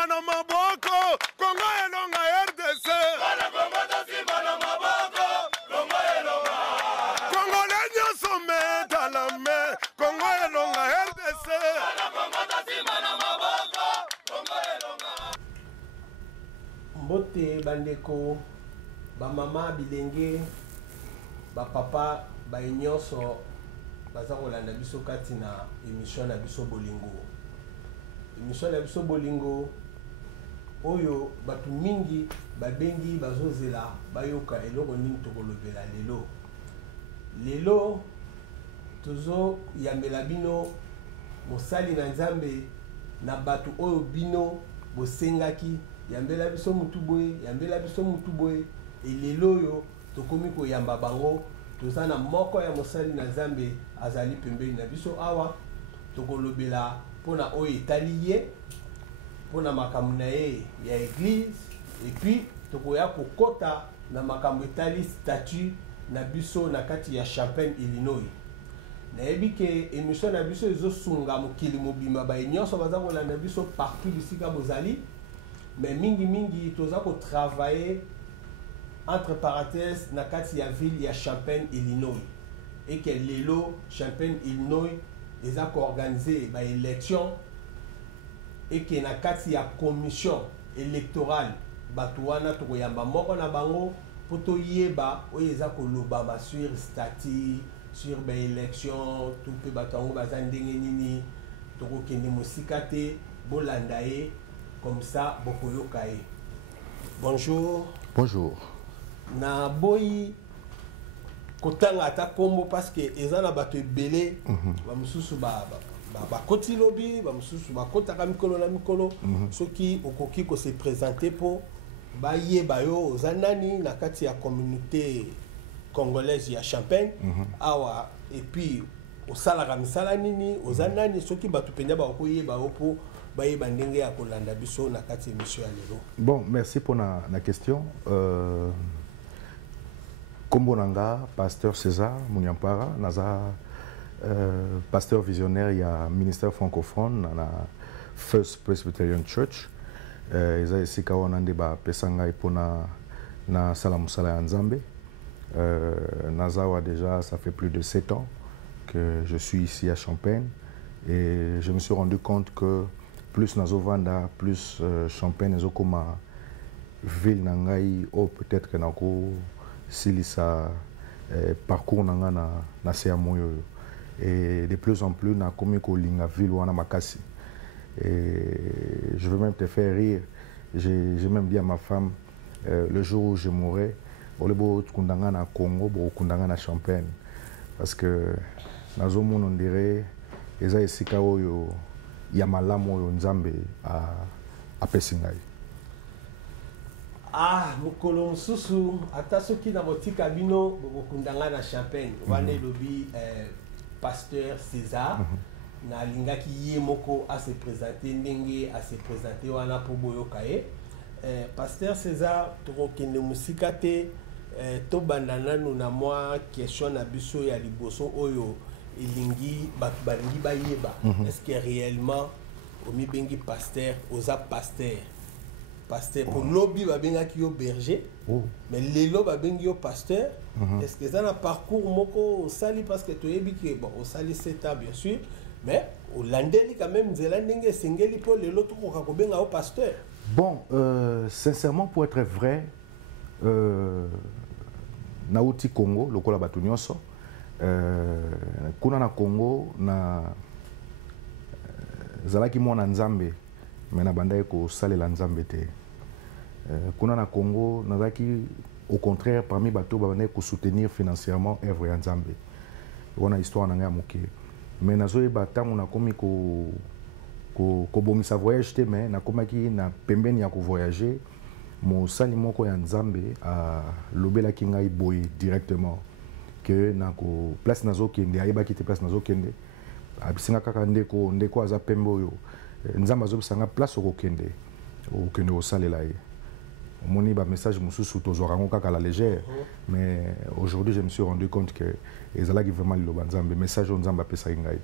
simba na maboko, Congo elonga RDC. Bana Congo to simba na maboko, Congo elonga. Congo lenyo some talame, Congo elonga RDC. Bana Congo to simba na maboko, Congo elonga. Mbote bandeko, ba mama bilenge, ba papa, ba nyonso baza kolanda biso kati na émission na biso bolingo. Émission na biso bolingo oyo batu mingi babengi bazozela bayoka eloko nini tokolobela lelo. Lelo tozo yambela bino mosali na Nzambe na batu oyo bino bosengaki yambela biso mutu boye, yambela biso mutu boye, elelo oyo tokomi koyamba bango. Toza na moko ya mosali na Nzambe azali pembeni na biso awa tokolobela pona oyo etali ye pona makambo na ye ya église et puis tokoya kokota na makambo etali statut na biso na kati ya Champaign, Illinois. Nayebi ke émission na biso ezosunga mokili mobimba ba nyonso baza kolanda biso partout bisika bozali, mais mingi toza ko travailler entre parenthèses na kati ya ville ya Champaign, Illinois, et que lelo Champaign, Illinois les a organisé ba élection et que na kati ya commission électorale batuana to yamba moko na bango poto yeba oyeza ko loba ba sur statut sur ba élection tout pe batango bazandenge nini to ko kende musikate bolandae comme ça bokoyoka e. Bonjour. Bonjour. Na boyi kotanga ata kombo parce que ezana bato ebele ba mususu ba koti lobi ba mususu ba kota ka mikolo na mikolo soki okoki ko se présenter po ba yeba yo zanani na kati ya communauté congolaise ya Champaign awa et puis osala ka misala nini ozanani soki bato penya ba ko yeba po ba yeba ndenge ya kolanda biso na kati émission ya lelo. Bon, merci pour la question. Kombonanga, pasteur César Munyampara, naza pasteur visionnaire, il y a ministère francophone, na First Presbyterian Church. Ils ont ici quand on a débat pesanga ipona na salamusala ya Nzambe. Nazawa déjà, ça fait plus de 7 ans que je suis ici à Champaign et je me suis rendu compte que plus Nazovanda, plus Champaign, Nazokoma ville nangai, ou peut-être que nako silisa parcours nanga na seamoyo et de plus en plus na komiko linga ville wana makasi et je veux même te faire rire. J'ai même dit à ma femme le jour où je mourrai olebo kundanga na Congo bo kundanga na Champaign parce que nazo mon on dirait eza esika oyo ya malamu oyo Nzambe a pesingai. Ah, mukolo susu ata soki na botika bino bokundanga na Champaign wane lobi pasteur César na lingaki ye moko a se présenter ndenge a se présenter wana po boyoka ye pasteur César tokokende musika te to bandana na mwa question na biso ya liboso oyo ilingi batu balingi bayeba est-ce que réellement omi bengi pasteur oza pasteur pasteur pour lobby babengaki yo berger mais lelo babengi yo pasteur est-ce que ça na parcours moko sali parce que toyebi que bon au sali 7 ans bien sûr mais au landeli quand même nzela ndenge sengeli po lelo to ko benga yo pasteur. Bon, sincèrement pour être vrai nauti Congo lokola batu nyonso kuna na Congo na zalaki mwana Nzambe mais na bandaye ko salela Nzambe te. Kuna na Congo nazaki au contraire parmi bato bandaye ko soutenir financièrement œuvre ya Nzambe. Wana histoire na nga moke. Mais nazoye batango na komi ko bomisa voyage te mais na komaki na pembeni ya ko voyager mon sali moko ya Nzambe a lobela ki ngai boy directement que na ko place nazo kende ayeba ki te place nazo kende abisinga kaka ndeko aza pembo yo Nzambe azobisanga place okokende osalela ye moni ba message mususu tozorango kaka la légère mais aujourd'hui je me suis rendu compte que ezalaki vraiment liloba Nzambe message Nzambe apesa ngai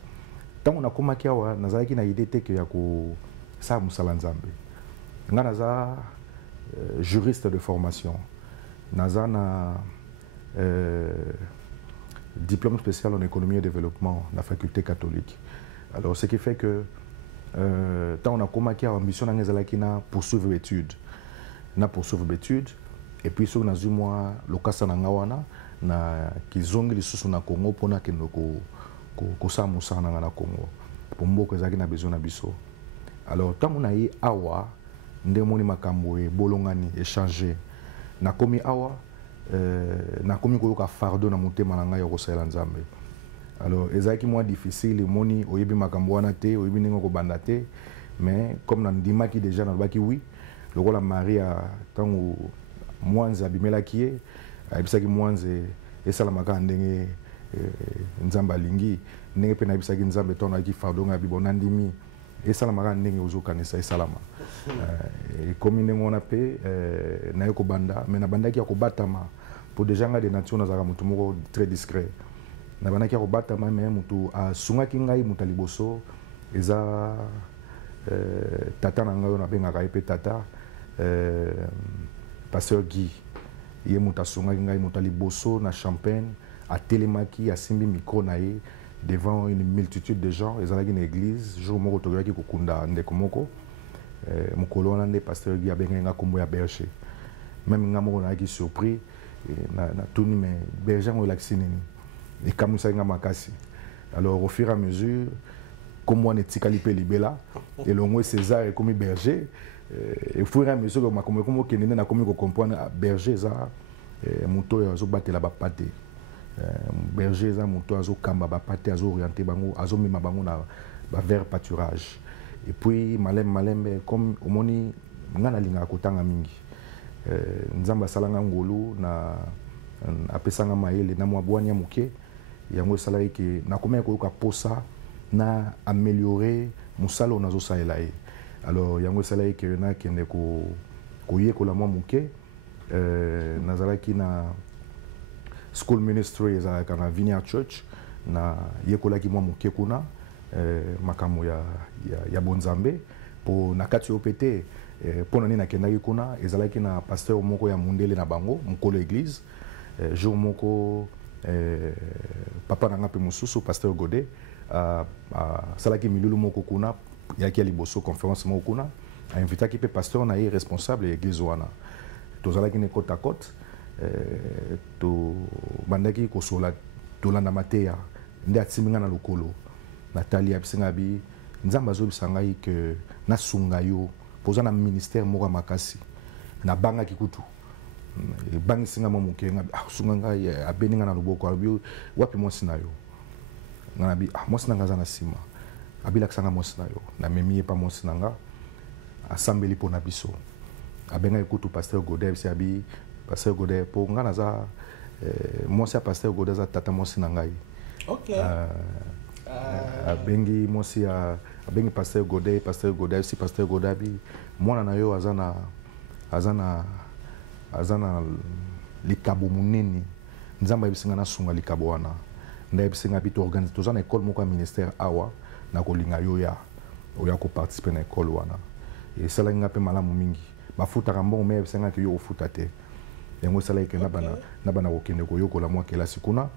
tant on a komaki awa nazalaki na idée te que ya ko sa musala Nzambe nga naza juriste de formation. Naza na diplôme spécial en économie et développement de la faculté catholique. Alors, ce qui fait que tant on a commencé à ambition na poursuivre l'étude. Na poursuivre l'étude et puis sur nazu moi lokasa na ngawana na kizongi lisusu na Congo pona kendo ko sa musana na Congo. Pour mboka ezaki na besoin na biso. Alors, tant on a eu awa ndemoni makambo e bolongani échanger na komi awa na komi koyoka fardeau na motema na ngai ya kosalela Nzambe. Alors ezalaki moins difficile moni oyebi makambo wana te oyebi ndenge kobanda te mais comme nandimaki déjà nalobaki oui lokola Maria ntango mwanze abimelaki ye ayebisaki mwanze esalamaka ndenge Nzambe alingi ndenge mpe nayebisaki Nzambe ntango nayaki fardeau ngai bibo nandimi esalamaka ndenge ozokanisa esalama ekomi ndenge wana mpe naye kobanda mais nabandaki ya kobatama pour déjà nga de nature nazalaka motu moko très discret nabandaki ya kobatama mais motu asungaki ngai motu ya liboso eza tata na ngai oyo nabengaka ye mpe tata pasteur Guy ye motu asungaki ngai motu ya liboso na Champagne atelemaki asimbi micro na ye devant une multitude de gens ezalaki na église jour moko tokoyaki kokunda ndeko moko mokolo wana nde pasteur Guy abengaki nga kombo ya berger même nga moko nayaki surpris na tuni mais berger yango elakisi nini ekamwisaki nga makasi. Alors au fur et à mesure kombo wana etikali mpe libela elongo César ekomi berger au fur et à mesure que makambo ekomi okende nde nakomi kocomprendre berger eza moto oyo azobatela bapate berger eza moto azokamba bapate azooriente bango azomema bango na vers pâturage. Et puis malembe comme omoni nga nalingaka kotanga mingi Nzambe asalanga ngolu na apesanga mayele na mwa bwanya moke yango esalaki ke nakomaki koyoka posa na améliorer mosala oyo nazosalela ye. Alors yango esalaki ke nakende koyekola mwa moke nazalaki na school ministry ezalaka na Vineyard Church na yekolaki mwa moke kuna makambo ya bonzambe po na kati oyo pete pona nini nakendaki kuna ezalaki na pasteur moko ya mundele na bango mokolo église jour moko papa na nga mpe mosusu pasteur Godet asalaki milulu moko kuna yaki ya liboso conférence moko kuna ainvitaki mpe pasteur na ye responsable ya église wana tozalaki ne côte à côte tobandaki kosola tolanda mateya nde atimi nga na lokolo Nathalie abisenga bi Nzambe azobisa ngai ke nasunga yo poza na ministère moko ya makasi na bangaki kutu ebangisinga mwa moke nga sunga ngai abeni nga na loboko alobi wapi mwasi na yo nga nabi mwasi na nga aza na nsima abilakisanga mwasi na yo namemi ye pa mwasi na nga asambeli mpo na biso abengaki kutu pasteur Godet abisi abi pasteur Godet mpo nga naza mwasi ya pasteur Godet aza tata mwasi na ngai. Okay. Abengi mwasi ya abengi pasteur Godet si pasteur Godet abi mwana na yo azana likabo munene Nzambe abisinga na sunga likabo wana nda abisinga bi to organiser toza na école moko ya ministère awa na kolinga yo ya ko participer na école wana et sala nga pe malamu mingi bafutaka mbongo me abisinga ke yo ofuta te yango sala ikenda na bana kokende koyokola mwa kelasi kuna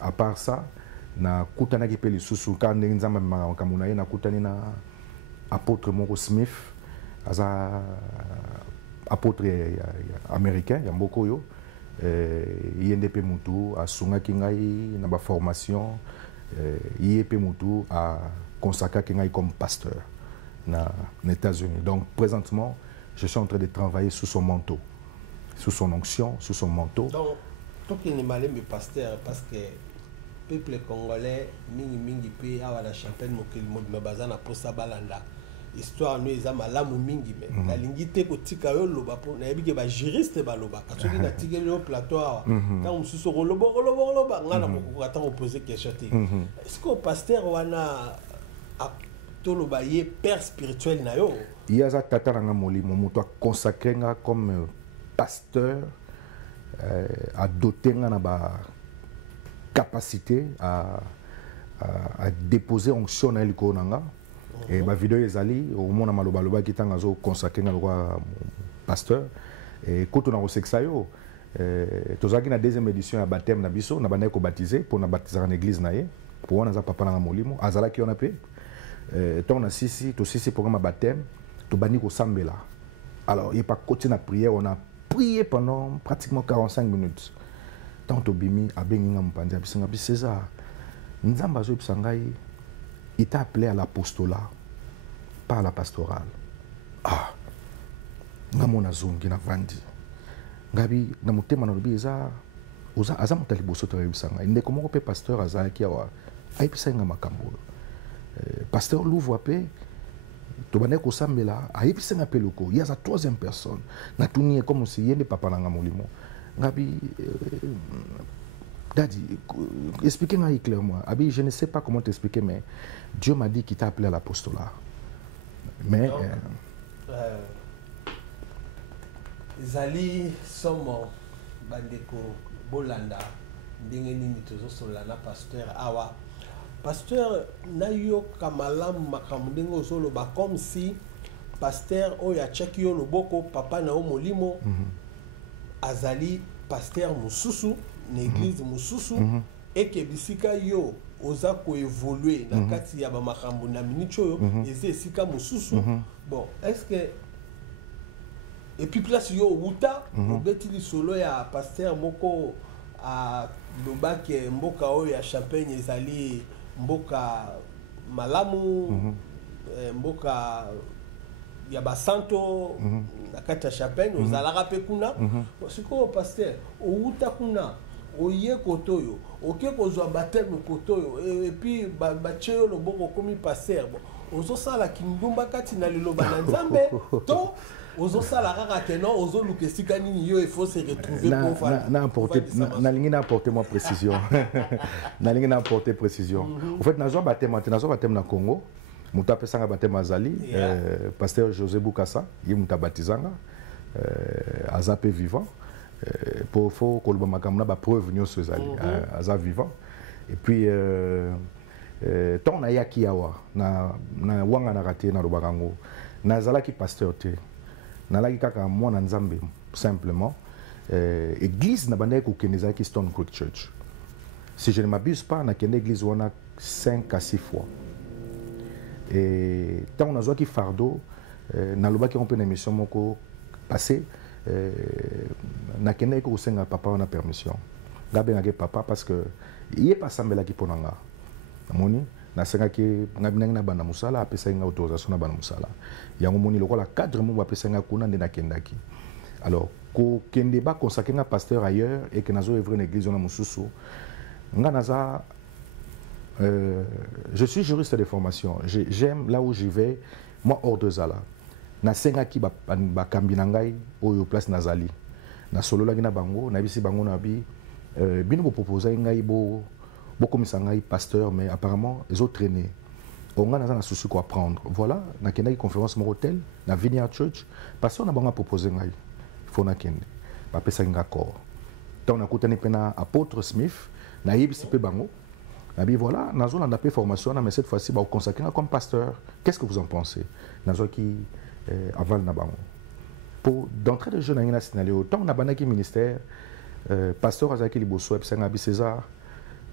à part ça na kutanaki pe lisusu ka ndenge Nzambe makambo na ye na kutani na apôtre moko Smith aza apôtre américain ya mboko oyo ye nde mpe mutu asungaki ngai na baformation ye mpe mutu aconsacraki ngai comme pasteur na États-Unis. Donc présentement je suis en train de travailler sous son manteau, sous son onction, sous son manteau. Donc toi qui es malin mais pasteur parce que peuple congolais mingi pe awa na Champagne mokili mobima baza na posa balanda histoire no eza malamu mingi mais la lingite kotika yo loba po na yebi ke ba juriste baloba kasoki na tigeli yo plateau awa tant mususu loba ngana ko ata ko poser question te est-ce que pasteur wana toloba ye père spirituel na yo yaza tata na molimo muto a consacré nga comme pasteur a doté nga na ba capacité à déposer onction na liko nanga Et ma vidéo ezali au moment maloba qui tanga zo consacré na roi pasteur et quand on a reçu ça yo tozaki na deuxième édition ya baptême na biso na bana ko baptiser pour na baptiser en église na ye pour wana za papa na molimo azala ki on a pe ton na sisi to sisi programme baptême to bani ko sambela. Alors il pas continuer na prière, on a prié pendant pratiquement 45 minutes. Tant to bimi abengi nga mpandi abisinga bi César nzamba zo bisangai il t'a appelé à l'apostolat, pas à la pastorale. Ah, ngamona zongi na vandi. Ngabi na mutema na lobi eza oza aza mutali boso to bisanga. Inde comment on peut pasteur aza ki awa. Ai bisenga makambo. Pasteur l'ouvre pe to bane ko sambela, ai bisenga pe loko. Il y a sa troisième personne. Na tuni comme si yende papa na ngamolimo. Ngabi Daddy, expliquez-moi clairement. Abi, je ne sais pas comment t'expliquer, mais Dieu m'a dit qu'il t'a appelé à l'apostolat. Mais... Zali somo bandeko bolanda ndenge nini tozosolana pasteur awa. Pasteur nayo kamalam makambo ndenge ozoloba comme si pasteur oyo achaki yo loboko papa na o molimo azali pasteur mususu na église mususu et que bisika yo oza ko évoluer na kati ya ba makambo na minute oyo eze sika mususu. Bon, est-ce que et puis place yo wuta obeti li solo ya pasteur moko a lobake mboka oyo ya Champagne ezali mboka malamu mboka ya basanto na kati ya Champagne ozalaka pe kuna siko pasteur outa kuna oye kotoyo oke kozwa baptême kotoyo et puis bacheo loboko komi pasteur ozo sala kindumba kati na liloba na Nzambe to ozo sala kaka kenon ozo lukesika nini yo il faut se retrouver pour faire na lingi na apporter moi précision na lingi na apporter précision en fait nazo baptême na Congo muta pesanga baptême azali pasteur José Boukassa yi muta baptisanga azape vivant pour faut que le makamna ba preuve nyonso ezali aza vivant et puis tant na yaki yawa na wanga na raté na lobarango nazala ki pasteur te na laki kaka mwana nzambe simplement église na bande ko keneza ki Stone Creek Church si je ne m'abuse pas na kende église wana 5 à 6 fois et tant na zo ki fardeau na loba ki on peut na émission moko passé na kende ko senga papa na permission gabe ngake papa parce que il est pas sambela ki ponanga moni na senga ki ngabinanga na bana musala apesa nga autorisation na bana musala yango moni lokola cadre mo apesa nga kuna ndena kendaki alors ko kende ba consacrer nga pasteur ailleurs et que nazo œuvrer une église na mususu nga naza je suis juriste de formation j'aime là où j'y vais moi hors de zala na senga ki ba kambina ngai oyo place nazali na solo la gina bango na bisi bango na bi bino bo proposer ngai bo comme ça ngai pasteur mais apparemment ils ont traîné on a na souci quoi apprendre voilà na kenda conférence mon hôtel na Vineyard Church pasteur na bango proposer ngai faut na kende ba pesa nga corps tant na kutani pena apôtre Smith na yebisi pe bango na bi voilà na zone na pe formation mais cette fois-ci ba consacrer comme pasteur qu'est-ce que vous en pensez na zo qui aval na bango pour d'entrée de jeu na ngina signalé autant na banaki ministère pasteur azaki liboso et senga bi César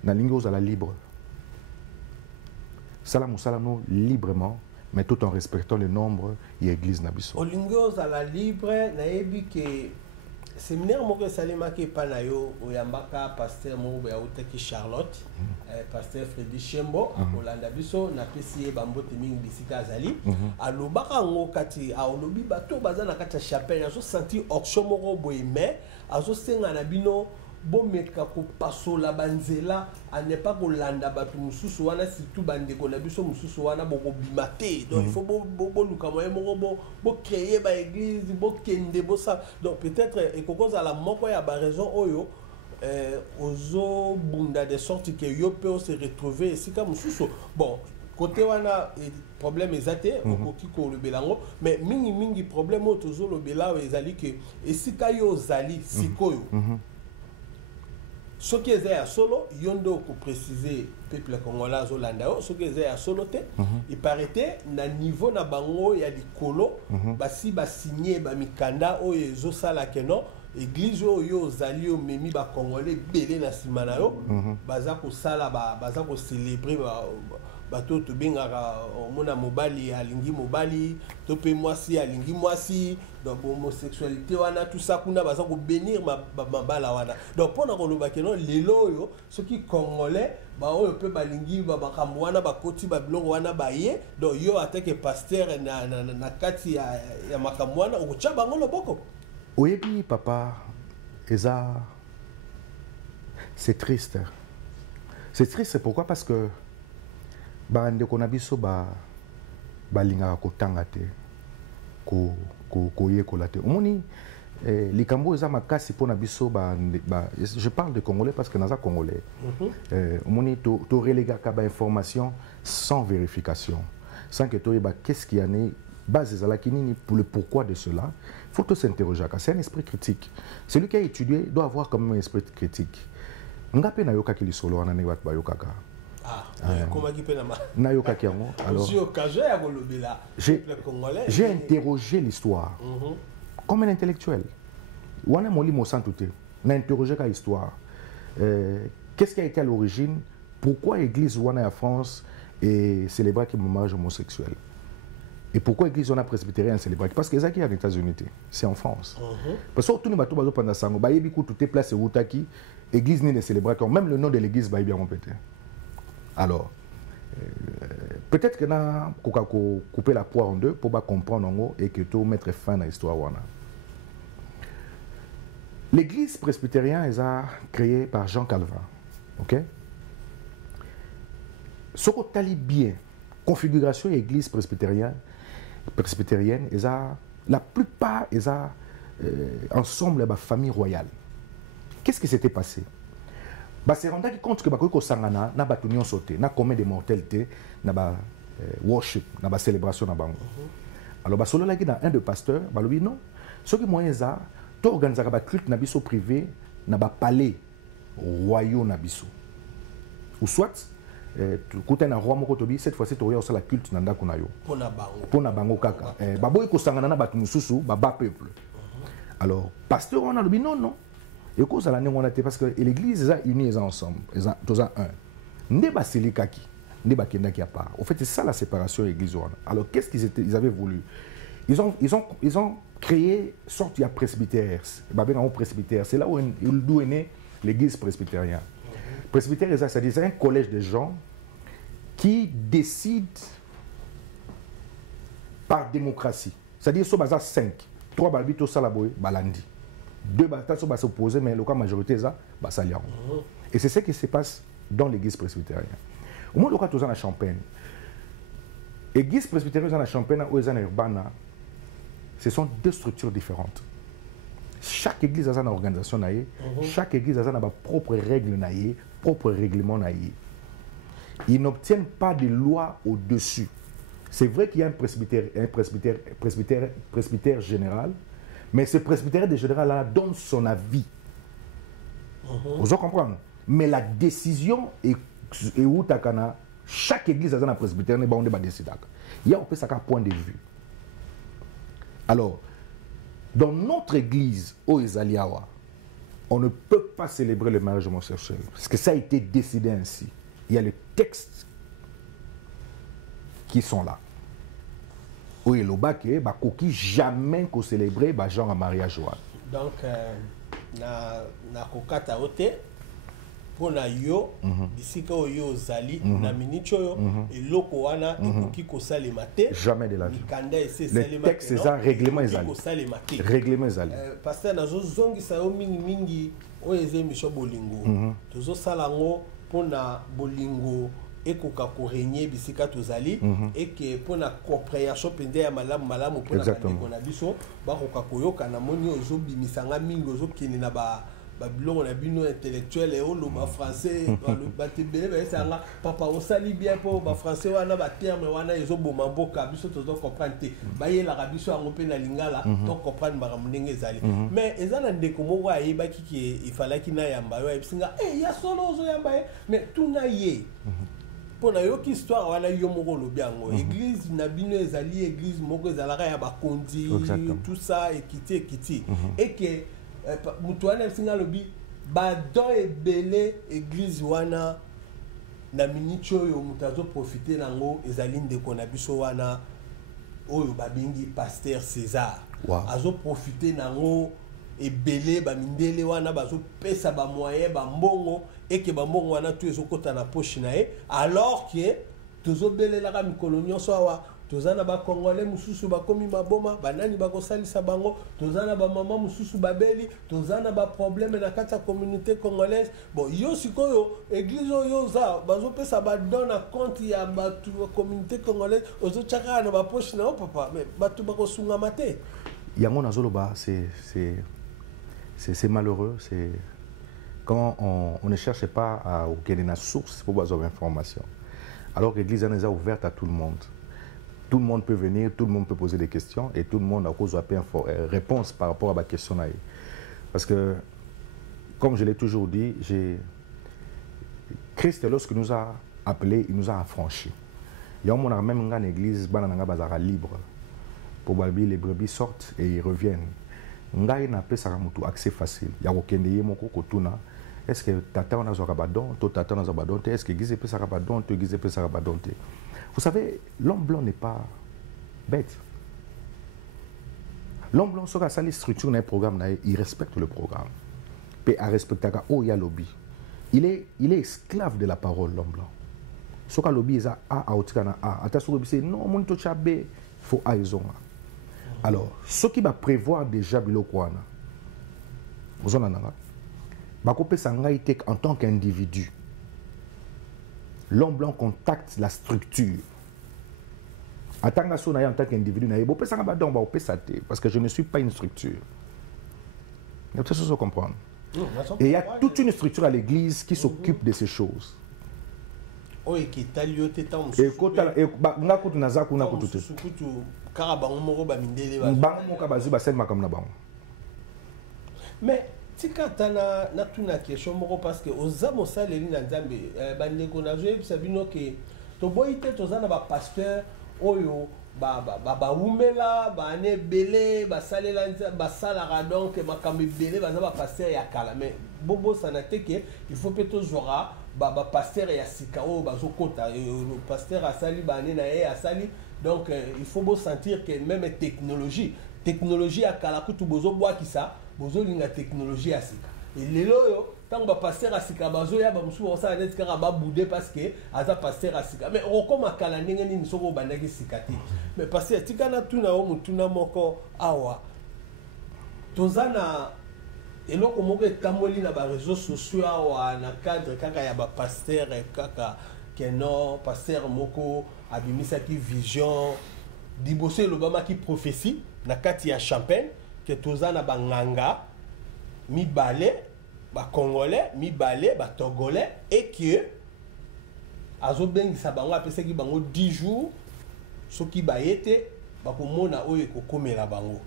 na lingos à la libre salam salamo librement mais tout en respectant le nombre et église na biso lingos à la libre na yebi que séminaire moko salima ke panayo oyambaka pasteur mo ya utaki Charlotte pasteur Freddy Chembo olanda biso na pesi bambote mingi bisika azali alobaka ngo kati olobi bato bazana kati Champagne azo senti option moko boye mais azo senga na bino bomeka ko pasola banzela a ne pas kolanda batu mususu wana surtout bandeko na biso mususu wana boko bimate donc il faut bo luka moyen moko bo créer ba église bo kende bo ça donc peut-être ekokoza la moko ya ba raison oyo ozo bunda de sorte que yo peut se retrouver sika mususu bon côté wana problème ezate okoki ko le belango mais mingi problème otozo le belao ezali que esika yo zali sikoyo ce qui est à solo yondo ko préciser peuple congolais Zolanda ce qui est à solo te il paraît na niveau na bango ya likolo basi ba signer ba mikanda o ezo sala que non église oyo zali o memi ba congolais belé na simana yo baza ko sala baza ko célébrer bato to bengaka mona mobali alingi mobali to pe mwasi alingi mwasi donc homosexualité wana tout ça kuna baza ko bénir mabala wana donc pona ko loba keno lelo yo ce qui congolais ba oyo pe balingi bakambo wana bakoti ba biloko wana baye donc yo atake pasteur na kati ya makambo wana okucha bango loboko. Oyebi papa eza c'est triste. C'est triste pourquoi parce que bande ko na biso balinga ko tangate ko yekola te omoni likambo eza makasi pona biso je parle de congolais parce que naza congolais omoni to reléga ka ba information sans vérification sans que to qu'est-ce qui y a né base ezalaki nini pour le pourquoi de cela. Il faut tout s'interroger. C'est un esprit critique. Celui qui a étudié doit avoir quand même un esprit critique. Ngape na yoka ki lisolo wana ne wat ba yokaka. Comment qui peut na yoka ki yango. Alors j'ai interrogé l'histoire comme un intellectuel. Wana moli mo santuté. Na interrogé ka histoire. Qu'est-ce qui a été à l'origine? Pourquoi l'église wana en France et célébrer qui mariage homosexuel? Et pourquoi l'église on a presbytérien célébrer? Parce que ça qui est aux États-Unis, c'est en France. Parce que tout le monde pendant ça, bah il y a beaucoup toutes les places où taki, église ni ne célébrer, même le nom de l'église bah il bien répété. Alors peut-être que na couper la poire en deux pour pas comprendre en gros et que tout mettre fin à l'histoire wana. L'église presbytérienne est créée par Jean Calvin, ok? Ce qu'on tali bien, configuration de l'église presbytérienne, la plupart ils ensemble la famille royale. Qu'est-ce qui s'était passé? C'est rendu compte que bako sangana na batunion sauté, na combien de mortalité, na ba worship, na ba célébration na bango. Alors solo la dans un de pasteurs, balobi non, ce qui moyen ça, to organiser ba culte na biso privé, na ba palais royaux na biso. Ou soit côté na roi moko tobi cette fois-ci to ya osala culte na ndako na yo pona bango kaka baboyi ko sangana na batu mususu ba peuple. Alors pasteur on a lobi non et cause la ngona te parce que l'église est unie ensemble tous un nde ba selikaki nde ba kendaki à part. En fait c'est ça la séparation l'église wana. Alors qu'est-ce qu'ils avaient voulu? Ils ont créé sorte de presbytère. Ba ben presbytère, c'est là où d'où est né l'église presbytérienne. Presbytère, c'est un collège de gens qui décident par démocratie. C'est-à-dire sur base 5, 3 balbits au salaboy, balandi. 2 batailles sont s'opposer, mais la majorité ça, salian. Et c'est ce qui se passe dans l'église presbytérienne. Au moins, le cas en Champagne. L'église presbytérienne en Champagne ou en Urbana, ce sont deux structures différentes. Chaque église a une organisation, chaque église a sa propre règle, propre règlement. Ils n'obtiennent pas de loi au-dessus. C'est vrai qu'il y a un presbytère général, mais ce presbytère général donne son avis. Vous comprenez? Mais la décision est où takana, chaque église a un presbytère, il y a un point de vue. Alors, dans notre église, au Ezaliawa, on ne peut pas célébrer le mariage homosexuel. Parce que ça a été décidé ainsi. Il y a les textes qui sont là. Oui, le bac est koki jamais qu'on célébrer genre un mariage. Donc, na kokata ote pour na yo bisika yo zali na minicho yo et loko wana ekoki ko salema te jamais de la vie. Le texte c'est ça règlement ezali. Règlement ezali. Pasteur nazo zongisa yo mingi o ezemisho bolingo. Tozo salango pona bolingo ekoka ko régner bisika tozali et que pona compréhension pende ya malamu pona ko na biso ba koka koyoka na moni ozo bimisanga mingi ozo kini na ba Babylon on a bino intellectuel et on le français ba te belé ba sanga papa on sali bien pour ba français wana ba terme wana ezo boma mboka biso to comprendre te ba ye la biso a ngopé na lingala to comprendre ba ndenge ezali mais ezala ndeko moko ayeba ki il fallait ki na yamba yo singa ya solo zo yamba mais tout na ye pona yo ki histoire wana yo moko lo biango église na bino ezali église moko ezalaka ya ba kondi tout ça ekiti et que mutuana singa lobi ba don ebele église wana na minicho yo mutazo profiter nango ezali ndeko na biso wana oyo babengi pasteur César azo profiter nango ebele ba mindele wana bazo pesa ba moyen ba mbongo et que ba mbongo wana tu ezokota na poche na ye alors que tozo belela ka mikolo nyonso awa tozana ba congolais mususu ba komi maboma banani ba kosalisa bango tozana ba mama mususu babeli tozana ba problème na kati ya communauté congolaise bon yo sikoyo église yo za bazo pesa ba don na compte ya ba communauté congolaise ozo chaka na ba poche na papa mais batu ba ko sunga mate yango nazoloba c'est malheureux c'est quand on ne cherche pas à obtenir une source pour avoir l'information alors que l'église est ouverte à tout le monde. Tout le monde peut venir, tout le monde peut poser des questions et tout le monde a cause de réponse par rapport à ma question. Parce que, comme je l'ai toujours dit, Christ, lorsque nous a appelés, il nous a affranchis. Il y a même une église libre. Pour que les brebis sortent et ils reviennent. Il y a un accès facile. Il y a un est-ce que tata on a zabadon, to tata on a zabadon, est-ce que l'église peut sarabadon, to l'église peut sarabadon. Vous savez, l'homme blanc n'est pas bête. L'homme blanc sera sa structure dans un programme, il respecte le programme. Puis il respecte le lobby. Il est esclave de la parole, l'homme blanc. Ce que le lobby est à outrana a, attention lobby c'est non mon to chabe, il faut aison. Alors, ce qui va prévoir déjà bilokwana. Vous en avez en tant qu'individu, l'homme blanc contacte la structure. En tant qu'individu, parce que je ne suis pas une structure. Vous pouvez comprendre. Et il y a toute une structure à l'église qui s'occupe de ces choses. Mais si quand on a une question parce que aux amos les lignes d'Anzambe, bandeko na joué sabino que to boite to zana ba pasteur oyo ba umela ba ne belé ba salela ba salara donc makambe belé ba ba pasteur ya kala mais bobo sanate que il faut peut-être zora ba pasteur ya sikao ba zokota le pasteur a sali ba ne na e a sali donc il faut beau sentir que même technologie à kala kutu bozo bois qui ça bozo linga technologie à sika et lelo yo tant ba pasteur à sika bazo ya ba musu osa net kara ba boudé parce que aza pasteur à sika mais okoma kala ndenge ni soko bandaki sikati mais pasteur tikana tuna o mutuna moko awa tozana eloko moko etamoli na ba réseaux sociaux awa na cadre kaka ya ba pasteur kaka keno pasteur moko abimisaki vision dibosse lobama ki prophétie na kati ya Champagne que tozana banganga mibale ba congolais mibale ba togolais et que azobengisa bango apesaki bango 10 jours soki bayete bakomona oyo kokomela bango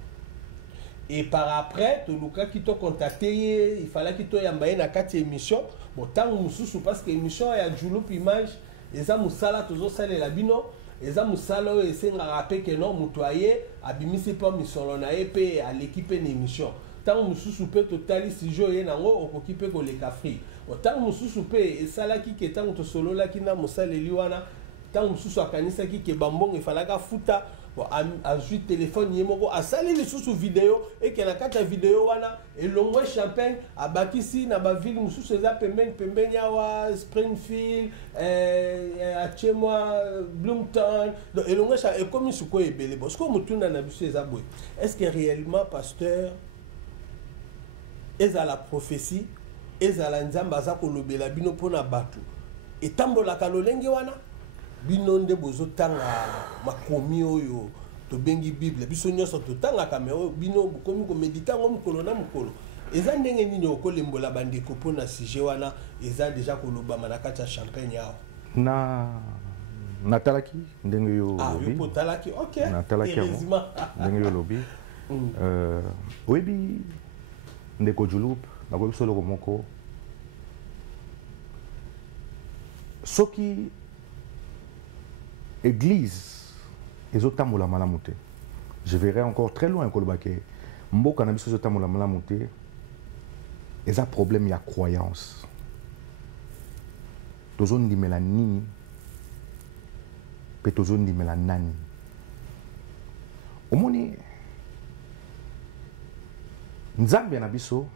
et par après toluka ki to contacter il fallait ki to yamba na kati émission bon tango mususu parce que émission ya Julup Image eza musala tozo salela bino eza musala oyo esengaka pe ke non mutoye abimisi pa misolo na ye pe à l'équipe d'émission tant mususu pe totali sijo ye nango okoki pe koleka free tant mususu pe esalaki ke tant to solo la kina musaleli wana tant mususu akanisaki ke bambongo efalaka futa a joué téléphone yemoko a sali lisusu vidéo et que na kata vidéo wana elongwe Champagne a bakisi na ba ville mususu eza pembeni yawa Springfield a chemwa Bloomington donc elongwe ça et comme suko ebele parce que mutuna na biso eza boy est-ce que réellement pasteur eza la prophétie eza la nzamba za ko lobela bino pona batu etambola kalolenge wana bino nde bozotanga makomi oyo to bengi bible biso nyonso totanga kame bino bokomi ko méditer ngo mukolo na mukolo eza ndenge nini okolembola bandeko mpona sujet wana eza déjà kolobama na kati ya champagne awa natalaki ndenge yo lobi yo potalaki ok natalaki ndenge yo lobi oyebi ndeko Julup nakoyebi soloko moko soki église ezotambola malamu te je verrai encore très loin kolobake mboka na biso ezotambola malamu te eza problème ya croyance tozondimela nini mpe tozondimela nani omoni nzambe na biso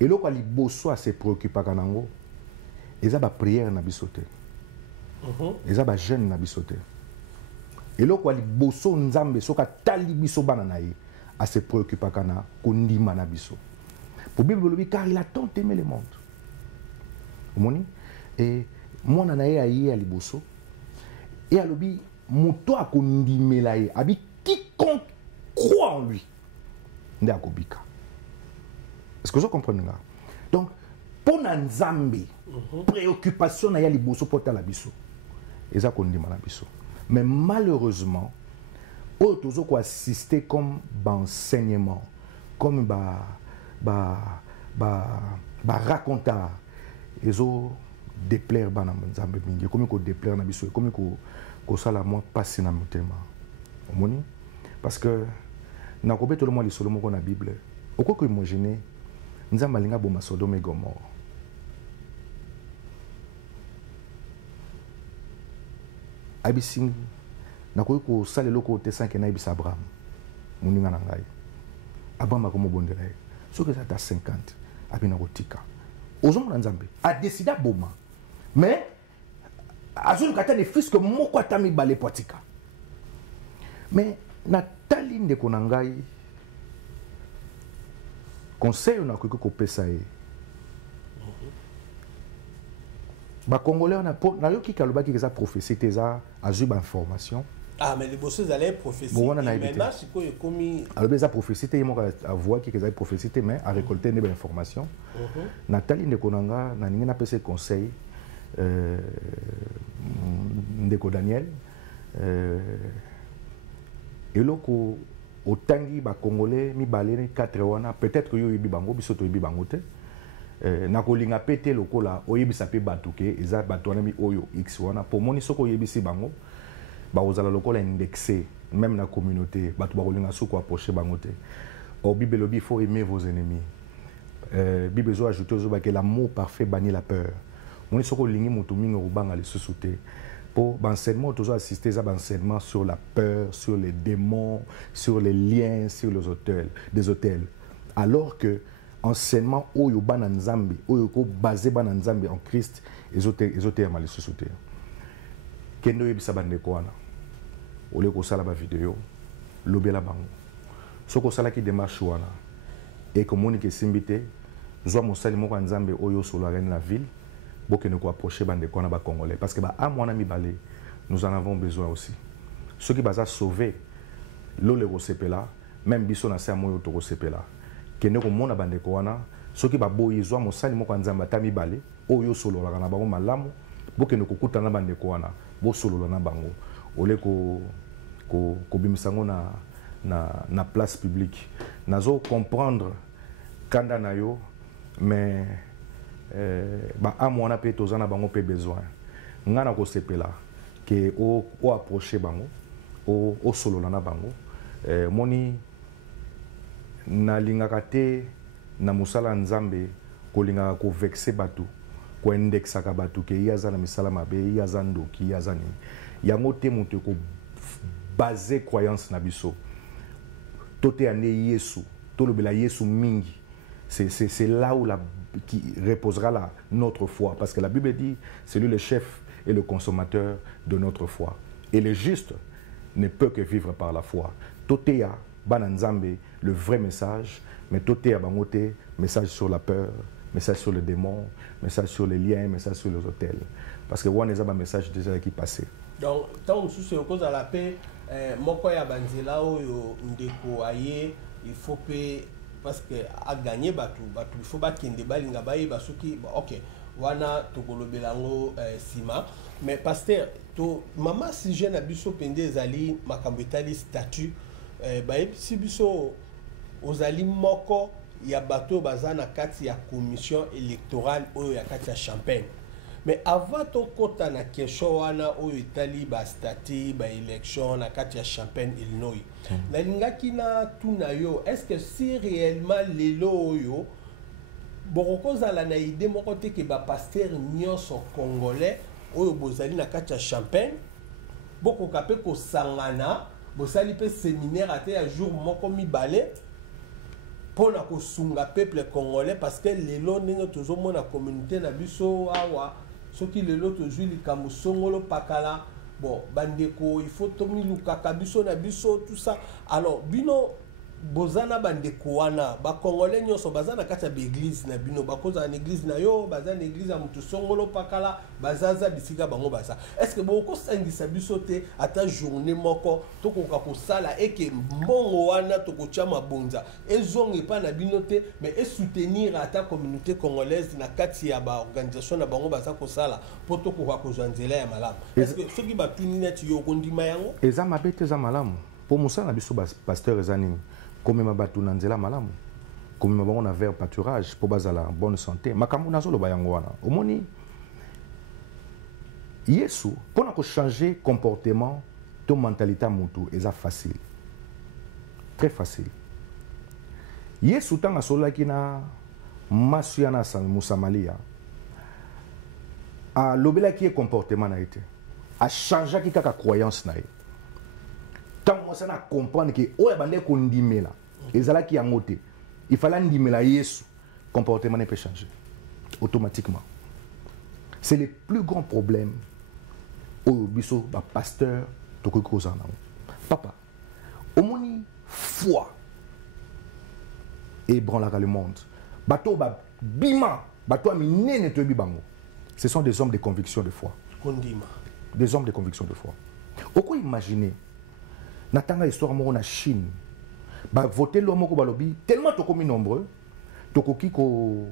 eloko ya liboso ase préoccupaka nango eza baprière na biso te eza bajeune na biso te eloko ya liboso nzambe soki atali biso bana na ye ase préoccupaka na kondima na biso po bible elobi car il a tant aimé le monde omoni e mwana na ye aye ya liboso e alobi moto akondimela ye abi quiconque croit en lui nde akobika. Est-ce que vous comprenez là? Donc pour nzambe préoccupation na ya liboso pota la biso eza kondima na biso. Mais malheureusement oyo tozoko assister comme enseignement comme raconta ezo déplaire bana nzambe mingi comme ko déplaire na biso comme ko sala moi passer na motema omoni parce que na ko betolo mo li solo moko na bible okoko imaginer nzambe alinga boma Sodome et Gomorrhe abisi na ko sala loko te sanke na ibisa Abraham muninga na ngai Abraham akomo bondela ye soki eza ta 50 abina kotika ozomona nzambe a décidé boma mais azoluka ata ne fils que moko ata mibale po atika mais natali ndeko na ngai conseil nakoki kopesa ye bakongolais nayoki kalobaki eza prophétie te eza azwi bainformation mais liboso ezali prophétie maintenant sikoyo ekomi alobi eza prophétie te ye moko avouaki ezali prophétie te mais arécolte nde bainformation natali ndeko na nga naningi napesa conseil ndeko Daniel eloko otangi bakongolais mibale 4 wana peut-être que yo yebi bango biso toyebi bango te nakolinga pete lokola oyebisa pe bato ke eza bato wana mi oyo x wana po moni soko oyebisi bango bakozala lokola indexé même na communauté bato bakolinga soko approcher bango te or bible lobi il faut aimer vos ennemis bible zo ajouter ozoba ke l'amour parfait bannit la peur moni soko olingi moto mingi okobanga lisusu te pour l'enseignement, toujours assister à l'enseignement sur la peur, sur les démons, sur les liens, sur les hôtels, des hôtels. Alors que enseignement oyo bana nzambe, oyo ko basé bana nzambe en Christ, ezoter mali sosouté. Kendo yebisa bande ko wana. Ole ko sala ba vidéo, lobela bango. Soko sala ki démarche wana. Et communiquer simbité, zo mosali moko nzambe oyo solo arène la ville. Boke ne ko approcher bande ko na ba congolais parce que ba amwana mi balé nous en avons besoin aussi ceux qui baza sauver lo le sepela même biso na sa moyo to sepela kende ko mona bande ko wana ceux qui ba boyi zo mosali moko nzamba ta mi balé oyo solo la na bango malamu boke ne ko kutana bande ko wana bo solo na bango ole ko bimisango na place publique nazo comprendre kanda na yo mais ba amwana pe tozana bango pe besoin ngana ko sepela ke o approcher bango o solola na bango moni na lingaka te na musala nzambe ko lingaka ko vexer batu ko indexaka batu ke yaza na misala mabe yaza ndoki yaza ni yango te moto ko baser croyance na biso tote ane Yesu tolobela Yesu mingi c'est là où qui reposera là notre foi. Parce que la Bible dit, c'est lui le chef et le consommateur de notre foi. Et le juste ne peut que vivre par la foi. Totea, bananzambe, le vrai message, mais totea bangote, message sur la peur, message sur le démon, message sur les liens, message sur les hôtels. Parce que on a un message déjà qui passé. Donc, tant que c'est cause à la paix, moko ya banzela oyo ndeko aye, il faut payer parce que a gagné batu il faut pas qu'il balinga baye basuki OK wana tokolobela ngo sima mais pasteur to mama si jeune abiso pende ezali makambo etali statut si biso ozali moko ya bato bazana kati ya commission électorale oyo ya kati ya Champagne. Mais avant to kota na question wana oyo etali ba statut ba élection na kati ya Champagne Illinois. Na lingaki na tuna yo est-ce que si réellement lelo oyo bokokozala na idée moko te ke ba pasteur nyonso congolais oyo bozali na kati ya Champagne bokoka pe ko sangana bosali pe séminaire ate ya jour moko mibale pour na kosunga peuple congolais parce que lelo ndenge tozomona communauté na biso awa soki lelo tozwi likambo songolo pakala bon bandeko il faut tomiluka kabiso na biso tout ça alors bino bozana bandeko wana ba congolais nyonso bazana kati ya église na bino bakoza na église na yo bazana église ya mutu songolo pakala bazaza bisika bango baza est-ce que boko sangisa biso te ata journée moko tokoka kosala eke mbongo wana tokotia mabonza ezonge pa na bino te mais et soutenir ata communauté congolaise na kati ya ba organisation na bango baza kosala po tokoka kozwa nzela ya malamu est-ce que soki batuni neti yo kondima yango eza mabe te eza malamu po mosala na biso pasteur eza nini komema bato na nzela malamu komema bango na vers pâturage po bazala en bonne santé makambo nazoloba yango wana omoni yesu mpona kochanger comportement to mentalité ya motu eza facile très facile yesu ntango asololaki na masu ya na mosamalia alobelaki ye comportement na ye te achangeaki kaka croyance na ye tant ça na comprendre que oya bande ko ndimela ezalaki yango te il fallait ndimela yesu comportement ne peut changer automatiquement c'est le plus grand problème au biso ba pasteur to ko kozana papa omoni foi et branlaka le monde bato ba bima bato minene to bibango ce sont des hommes de conviction de foi des hommes de conviction de foi oko imaginer natanga histoire moko na Chine ba voter lo moko balobi tellement tokomi nombreux tokoki ko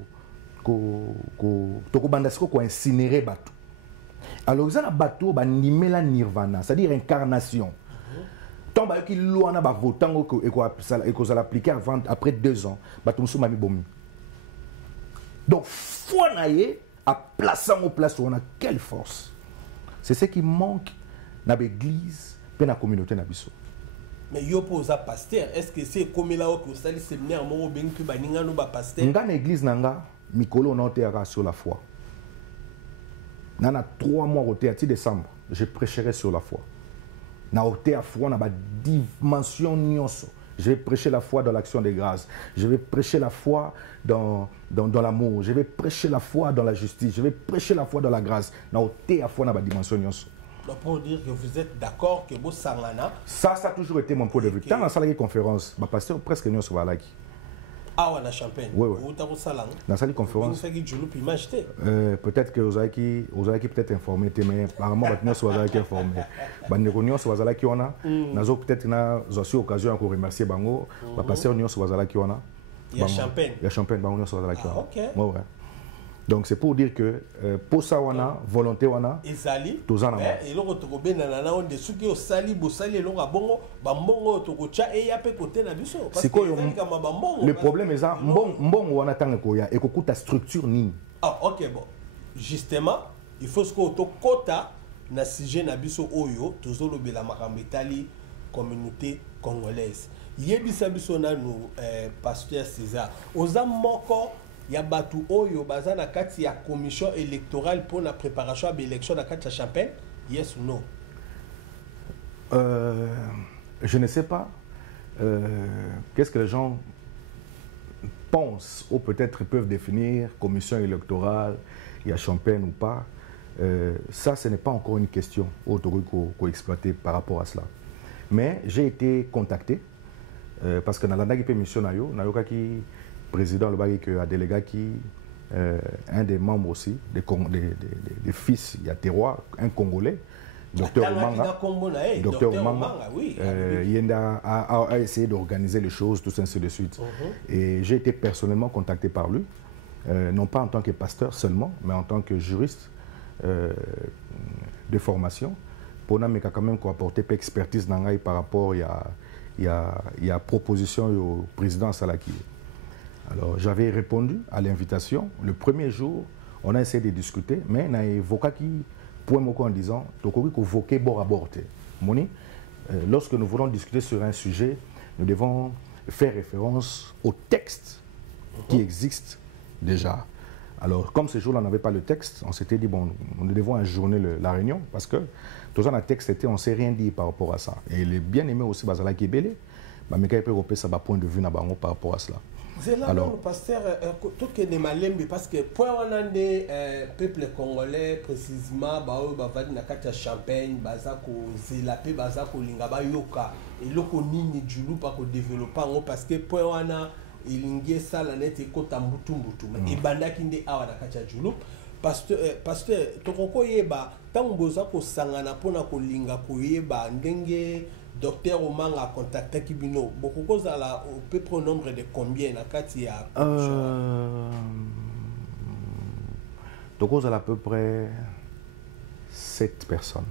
bandasiko ko incinérer bato alors ça na bato ba nimela nirvana c'est-à-dire incarnation tant ba ki lo na ba votango ko eko za l'appliquer avant après 2 ans bato musu mami bomi donc foi na ye a placer en place on a quelle force c'est ce qui manque na l'église pe na communauté na biso. Mais yo posa pasteur est-ce que c'est comme là que ça le séminaire mo ben que baninga no ba pasteur nga na église nanga mikolo na oteaka sur la foi nana 3 mois au théâtre décembre je prêcherai sur la foi na otea foi na ba dimension nyonso je vais prêcher la foi dans l'action des grâces je vais prêcher la foi dans l'amour je vais prêcher la foi dans la justice je vais prêcher la foi dans la grâce na otea foi na ba dimension nyonso. Donc pour dire que vous êtes d'accord que vous sangana ça a toujours été mon point de vue. Tant dans la conférence, ma pasteur presque nous sur la ah ouais, la Champagne. Oui, oui. Dans la conférence. Peut-être que vous avez peut-être informé, mais apparemment nous sommes informés. Banderonion sur la qui on a. Nous peut-être nous aussi occasion encore remercier Bango. Ma pasteur nous sur la qui on a. Il y a Champagne. Il y a Champagne, Bango sur la qui on a. OK. Ouais. Donc c'est pour dire que pour ça wana volonté wana ezali tozana et loko tokobena na on de suki o sali bo sali longo bongo ba mbongo tokocha e ya pe côté na biso parce que le problème est ça mbongo wana tanga ko ya ekokuta structure nini. Ah OK bon justement il faut que to kota na sujet na biso oyo tozolobela makambo etali communauté congolaise yebisa biso na nous pasteur César oza moko ya batu oyo bazana kati ya commission électorale pour la préparation de l'élection na kati ya Champagne yes ou non je ne sais pas qu'est-ce que les gens pensent ou peut-être peuvent définir commission électorale il y a Champagne ou pas ça ce n'est pas encore une question qu'on exploiter par rapport à cela mais j'ai été contacté parce que dans la mission nayo qui président le bagage que a délégué qui un des membres aussi des fils il y a terroir un Congolais Docteur Omanga. Docteur Omanga, oui. Il a essayé d'organiser les choses, tout ça, ainsi de suite. Et j'ai été personnellement contacté par lui, non pas en tant que pasteur seulement, mais en tant que juriste de formation, pour nous quand même apporter une expertise par rapport à proposition au président Salaki. Alors j'avais répondu à l'invitation. Le premier jour, on a essayé de discuter, mais on a évoqué point en disant convoquer bord à bord. Lorsque nous voulons discuter sur un sujet, nous devons faire référence au texte qui existe déjà. Alors, comme ce jour-là, on n'avait pas le texte, on s'était dit, bon, nous devons ajourner la réunion parce que tout ça, le texte était, on ne sait rien dit par rapport à ça. Et les bien-aimés aussi, Bazala Kébélé, mais quand il peut ça point de vue par rapport à cela. Alors, le pasteur, tout ce qui est malembe, parce que pour le peuple congolais, précisément, il y a Champagne, Bazako, Zélapé, Bazako, Lingaba, Yoka, et loko nini djulu pas développer parce que pour ilingie sala nete kota mbutumbutu e banda kinde awa na kacha djulu pasteur tokoko yeba tango boza ko sangana pona ko linga ko yeba ndenge docteur Omanga contacté kibino bokoko zala au peu près nombre de combien na kati ya tokoko zala à peu près 7 personnes.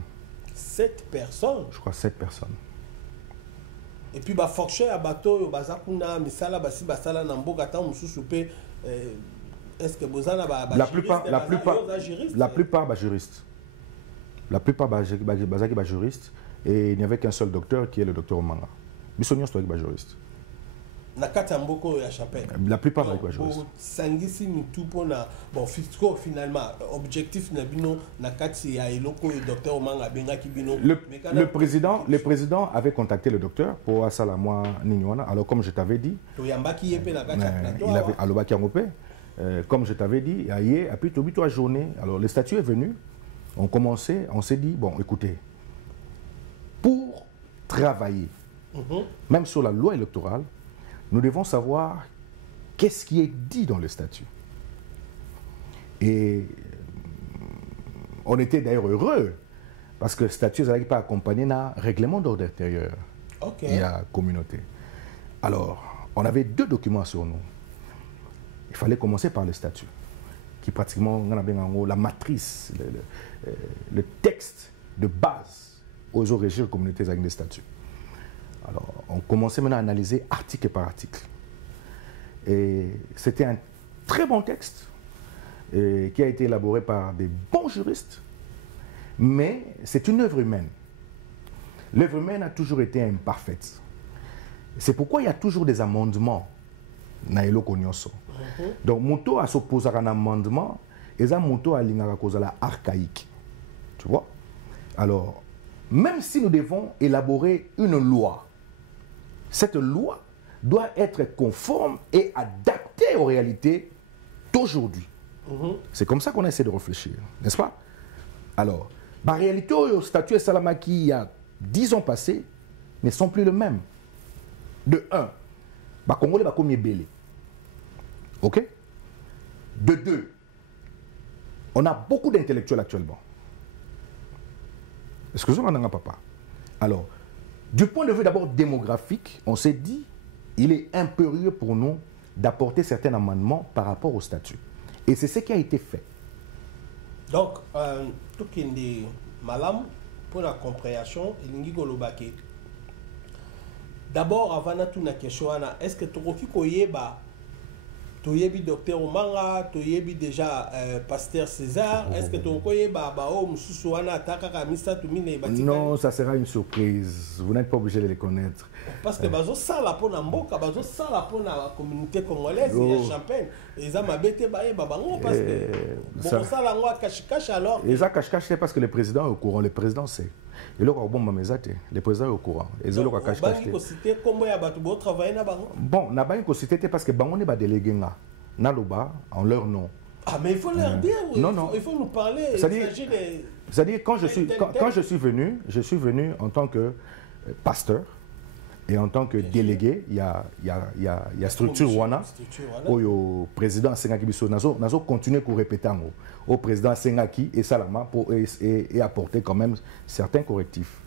7 personnes? Je crois 7 personnes. Et puis bah fonction à bateau bazakuna misala basi basala na mboka ta mususu pe est-ce que bozana ba la plupart ba juristes. La plupart bazaki ba juristes et il n'y avait qu'un seul docteur qui est le docteur Omanga. Bisonyo stoik ba juriste. Na kata mboko ya Champagne. La plupart ba juriste. Sangisi mutu pona bon fisco finalement objectif na bino na kati ya eloko et docteur Omanga benga ki bino. Le président avait contacté le docteur pour asala moi Niniwana. Alors comme je t'avais dit, il avait alobaki ngopé. Comme je t'avais dit, hier après tobito journée. Alors le statut est venu. On s'est dit bon écoutez, pour travailler même sur la loi électorale, nous devons savoir qu'est-ce qui est dit dans le statut. Et on était d'ailleurs heureux parce que le statut n'est pas accompagné d'un règlement d'ordre intérieur et à la communauté. Alors, on avait 2 documents sur nous. Il fallait commencer par le statut, qui est pratiquement la matrice, le texte de base aux origines communautés avec des statuts. Alors, on commençait maintenant à analyser article par article. Et c'était un très bon texte qui a été élaboré par des bons juristes, mais c'est une œuvre humaine. L'œuvre humaine a toujours été imparfaite. C'est pourquoi il y a toujours des amendements. Donc, Moto a s'opposé à un amendement et ça, Moto a l'ingara archaïque. Tu vois? Alors, même si nous devons élaborer une loi, cette loi doit être conforme et adaptée aux réalités d'aujourd'hui. C'est comme ça qu'on essaie de réfléchir, n'est-ce pas? Alors, la réalité au statut Salamaki il y a 10 ans passés ne sont plus les mêmes. De 1, le Congolais va comme belé. Ok? De 2, on a beaucoup d'intellectuels actuellement. Excusez-moi, papa. Alors, du point de vue d'abord démographique, on s'est dit il est impérieux pour nous d'apporter certains amendements par rapport au statut. Et c'est ce qui a été fait. Donc, tout ce qui est malam pour la compréhension, il y a d'abord, avant de tout question, est-ce que tu as vu docteur Omanga, tu as vu déjà pasteur César, est-ce que tu as vu Non, ça sera une surprise. Vous n'êtes pas obligé de les connaître. Parce que ça là pour Namboka, ça là pour la communauté congolaise, il y a Champagne. Ils ont m'abêté parce que ça là cache alors. Et ça cache c'est parce que le président est au courant, le président sait. Et là bon le président est au courant. Et là cache bon, n'a pas une cité parce que bango ne ba délégué nga naloba en leur nom. Ah mais il faut leur dire, non. Il faut nous parler. C'est-à-dire quand je suis venu en tant que pasteur Et en tant que délégué, il y a structure wana au président Sengaki biso nazo continuer pour répéter au président Sengaki et Salama pour et apporter quand même certains correctifs.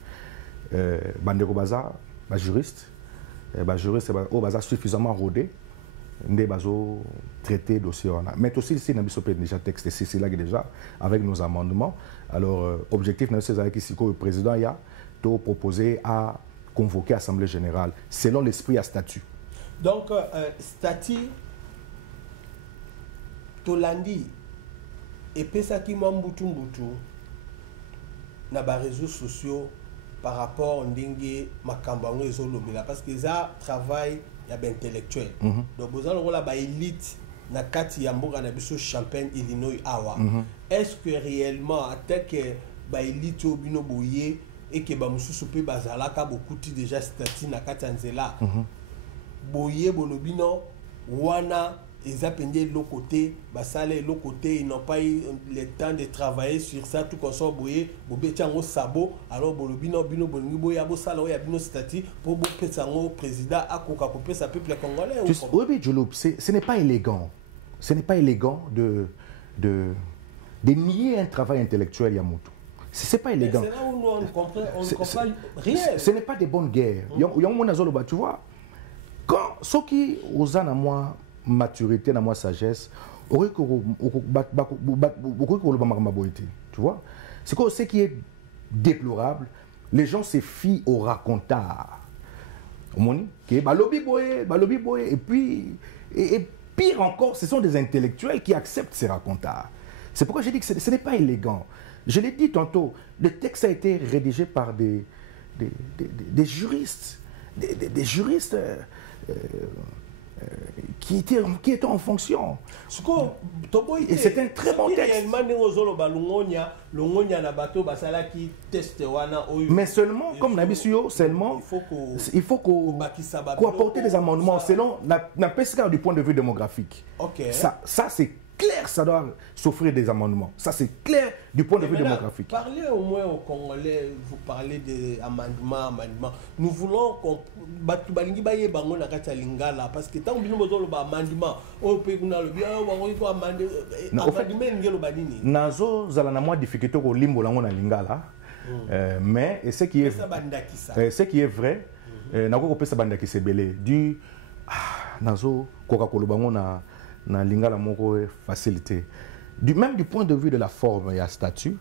Bandeko baza juriste au baza suffisamment rodé ndé bazo traiter dossier wana. Mais aussi ici na biso déjà texte c'est là déjà avec nos amendements. Alors objectif na c'est avec ici que le président y a to proposer à convoquer l'Assemblée générale, selon l'esprit à statut. Donc, statut, Tolandi, et Pesaki Mambutu na ba réseaux sociaux par rapport à Ndenge Makambango et Zolobila, parce que ça travail y a intellectuel. Donc, vous avez la élite na kati yamboka na biso Champagne, Illinois, Awa. Est-ce que réellement, à tel que ba élite au bino boye et que ba mususu pe bazalaka beaucoup déjà statut na katanzela boye bolobino wana ezapende l'autre côté basale l'autre côté ils n'ont pas eu le temps de travailler sur ça tout comme ça boye bobetiango sabo alors bolobino bino bolingi boya bosala oya bino statut pour bopesango président akoka kopesa peuple congolais. Oui, Djoloub, ce n'est pas élégant. Ce n'est pas élégant de nier un travail intellectuel Yamutu. C'est pas élégant. C'est là où nous, on ne comprend rien. Ce n'est pas des bonnes guerres. Tu vois, quand ceux qui ont moi maturité, moi sagesse, tu vois, c'est ce qui est déplorable. Les gens se fient au racontard. Et puis, et pire encore, ce sont des intellectuels qui acceptent ces racontards. C'est pourquoi j'ai dit que ce n'est pas élégant. Je l'ai dit tantôt, le texte a été rédigé par des juristes, des juristes qui étaient en fonction. Et c'est un très bon texte. Mais seulement, comme Nabisio, seulement, il faut qu'on apporte des amendements selon la PSK du point de vue démographique. Ça c'est clair, ça doit s'offrir des amendements. Ça, c'est clair du point de vue démographique. Parlez au moins aux Congolais, vous parlez d'amendements, Nous voulons qu'on... Parce que tant que nous avons des amendements, on peut nous dire Nazo, nous avons des difficultés au limbo na lingala. Mais ce qui est vrai, Nago Kopesa Bandaki Sebele, du Nazo, Coca-Cola na lingala moko facilité. Même du point de vue de la forme et la statut,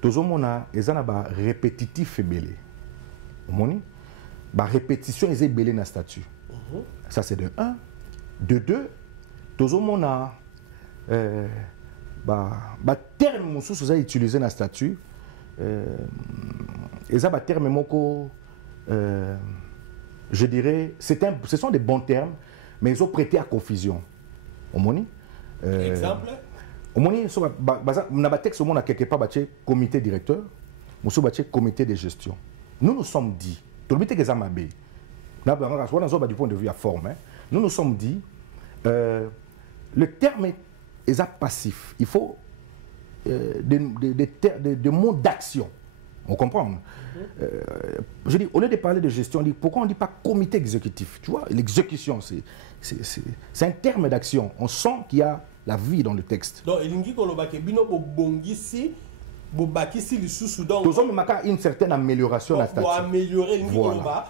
tous mona ezana ba répétitif belé. Omoni ba répétition ezé belé na statut. Ça c'est de 1. De 2, tous mona ba terme mususu za utiliser na statut eza ba terme moko je dirais ce sont des bons termes mais ils ont prêté à confusion. Exemple? On a texte au quelque part comité directeur, comité de gestion. Nous sommes dit, du point de vue à forme, nous nous sommes dit, le terme est passif. Il faut des mots d'action. On comprend. Je dis, au lieu de parler de gestion, on dit, pourquoi on ne dit pas comité exécutif? Tu vois, l'exécution, c'est un terme d'action. On sent qu'il y a la vie dans le texte. Donc, il y a une certaine amélioration de la statut. Pour améliorer, voilà.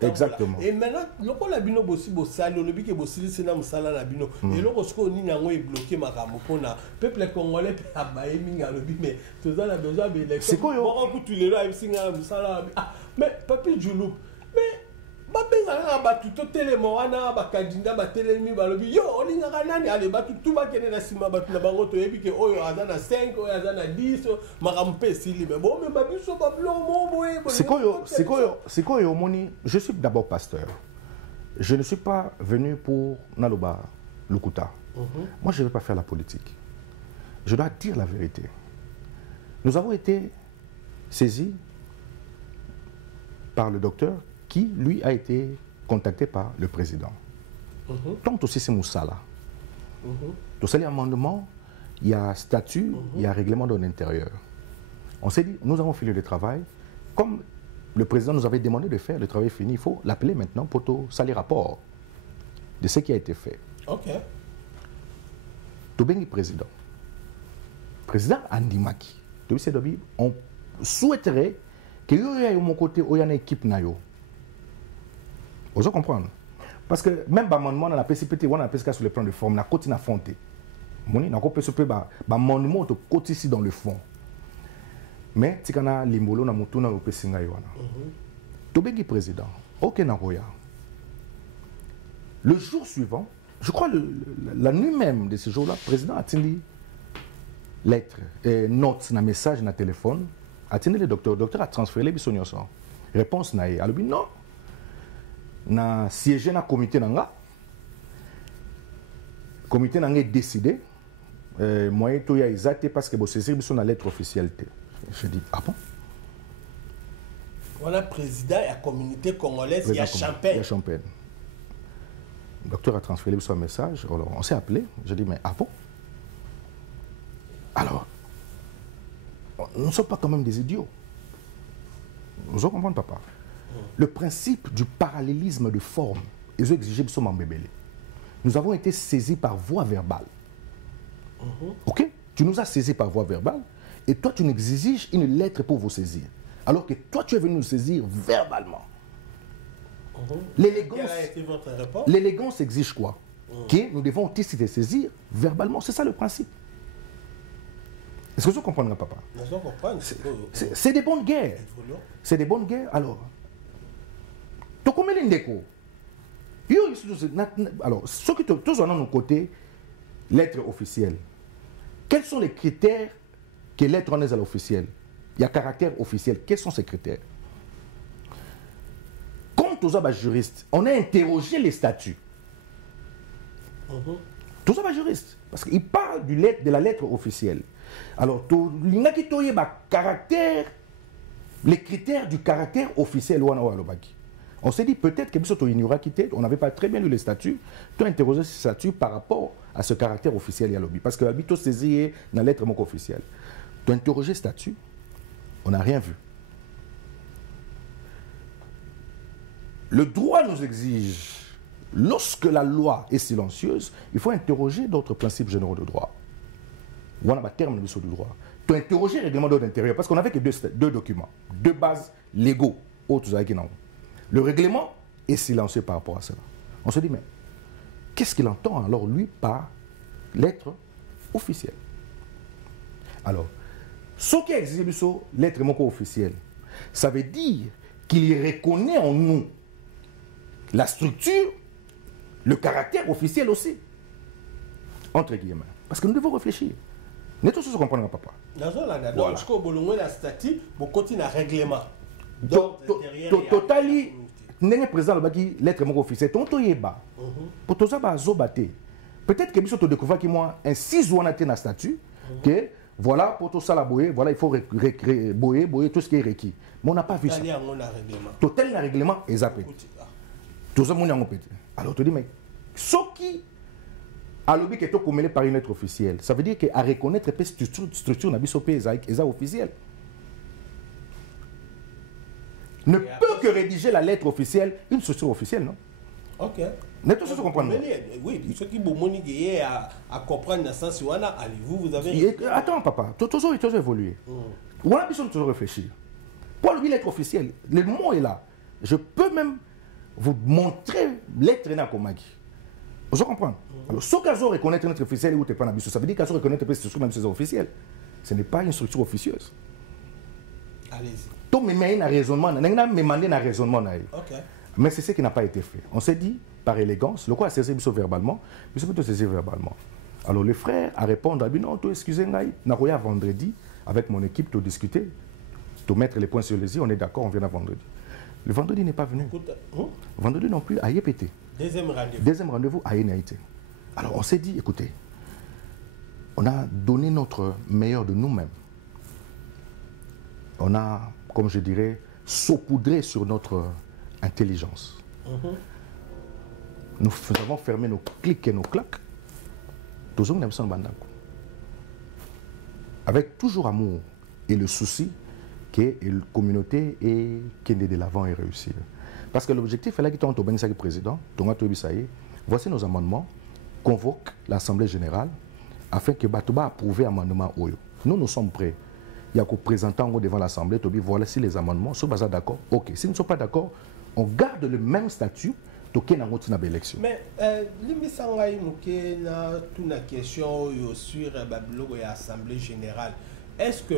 Exactement. Et maintenant, le bino bossi bosali, on que bossi c'est na musala na bino. Et le kosko ni nango est bloqué makambo pona peuple congolais a baé minga lobi mais tous a besoin de l'élection. C'est quoi yo? Bon tu les là singa musala. Mais papi Djoloub, mais babenga batu to telemo wana bakadinda batelemi balobi yo olingaka nani ale batu tout bakene na sima batu na bango to yebi ke oyo azana 5 oyo azana 10 makampe sili mais bon mais babiso bablo mo boye. C'est quoi yo moni? Je suis d'abord pasteur. Je ne suis pas venu pour Naloba Lukuta. Moi je ne vais pas faire la politique. Je dois dire la vérité. Nous avons été saisis par le docteur qui, lui, a été contacté par le président. Donc, aussi, c'est Moussala. Tout ça, l'amendement, il y a statut, il y a règlement de l'intérieur. On s'est dit, nous avons fini le travail. Comme le président nous avait demandé de faire, le travail est fini, il faut l'appeler maintenant pour tout ça les rapports de ce qui a été fait. Ok. Tobengi président. Président Andimaki. On souhaiterait que y ait mon côté où il y a une équipe nayo. Vous comprenez? Parce que même l'amendement dans la PCPT, on a PSK sur le plan de forme, la côte n'a fonté. Moni na ko PCP ba monument to côté ici dans le fond. Mais tikana limbolo na mutuna au pesinga yona. Tobengi président. OK nakoya. Le jour suivant, je crois la nuit même de ce jour-là, le président a tenu lettre, note, un message, un téléphone, a tenu le docteur. Le docteur a transféré les bisognosos. Réponse n'a eu. Alors, non. Na siégé dans le comité nanga. Le comité nanga est décidé. Moi, il y a exacté parce que vous saisir la lettre officielle. Je dis, ah bon? Voilà, président et la communauté congolaise, il y a Champagne. Il y a Champagne. Le docteur a transféré son message. Alors, on s'est appelé. Je dis, mais ah bon? Alors, nous ne sommes pas quand même des idiots. Nous en comprenons, papa. Le principe du parallélisme de forme, ils ont exigé que nous bébélé. Nous avons été saisis par voie verbale. Ok? Tu nous as saisis par voie verbale et toi, tu nous exiges une lettre pour vous saisir. Alors que toi, tu es venu nous saisir verbalement. L'élégance exige quoi? Que nous devons aussi te saisir verbalement. C'est ça le principe. Est-ce que vous comprenez, papa? C'est des bonnes guerres. C'est des bonnes guerres. Alors, tu connais l'indéco. Alors, ce que tous on a nos côtés, lettre officielle. Quels sont les critères que lettre en est à l'officiel? Il y a caractère officiel. Quels sont ces critères? Comme tous les juristes, on a interrogé les statuts. Tous les juristes. Parce qu'ils parlent de la lettre officielle. Alors, les critères du caractère officiel, on s'est dit peut-être que on n'avait pas très bien lu les statuts, tu as interrogé ces statuts par rapport à ce caractère officiel. Parce que l'habitude saisi dans la lettre officielle. Tu as interrogé les statuts, on n'a rien vu. Le droit nous exige, lorsque la loi est silencieuse, il faut interroger d'autres principes généraux de droit. On a un terme de du droit. Tu as interrogé le règlement d'ordre intérieur parce qu'on n'avait que deux documents, deux bases légaux. Le règlement est silencieux par rapport à cela. On se dit, mais qu'est-ce qu'il entend alors lui par lettre officielle? Alors, ce qui exige lettre officielle, ça veut dire qu'il reconnaît en nous la structure, le caractère officiel aussi. Entre guillemets. Parce que nous devons réfléchir. Nous tous se comprendre, papa. Donc, ce que vous avez statut, vous continuez à règlement. Totali, n'est président le lettre officielle. Tonto yeba. Pour tout ça, peut-être que nous découvert que moi un 6 ou un statut que voilà pour tout ça la boyer, voilà il faut boyer tout ce qui est requis. Mais on n'a pas vu ça. Total le règlement est zappé. Tout ça mon yango pété. Alors tu dis mais ce qui a lobby que to commelé par une lettre officielle, ça veut dire que à reconnaître peu structure na biso pe eza officielle. Ne peut que rédiger la lettre officielle une structure officielle, non? Ok. N'est-ce pas ce que vous comprenez? Oui, ceux qui vous moniguent à comprendre dans le sens où vous avez... Attends, papa, tu as toujours évolué. On a besoin de toujours réfléchir. Pour le lettre officielle, le mot est là. Je peux même vous montrer lettre dans Komagi. Vous comprenez? Alors, ce que vous reconnaître notre officiel ou pas dans ça veut dire que vous reconnaître une structure officielle. Ce n'est pas une structure officieuse. Allez-y. Tout me met un raisonnement, un raisonnement. Mais c'est ce qui n'a pas été fait. On s'est dit, par élégance, le quoi a saisi verbalement, mais c'est plutôt saisi verbalement. Alors le frère a répondu, a dit non, excusez-moi, n'a vendredi, avec mon équipe, pour discuter, pour mettre les points sur les i, on est d'accord, on vient à vendredi. Le vendredi n'est pas venu. Vendredi non plus, a pété. Deuxième rendez-vous, a été. Alors on s'est dit, écoutez, on a donné notre meilleur de nous-mêmes. On a, comme je dirais, saupoudré sur notre intelligence. Nous avons fermé nos clics et nos claques. Avec toujours amour, et le souci que la communauté est de l'avant et réussir. Parce que l'objectif est là que tu as président, voici nos amendements, convoque l'Assemblée générale afin que Batouba approuve l'amendement. Nous sommes prêts. Il y a qu'au présentant devant l'Assemblée, voilà si les amendements sont d'accord. Ok, s'ils ne sont pas d'accord, on garde le même statut. Mais l'Imisangaï Mouké na toute la question sur l'Assemblée générale. Est-ce que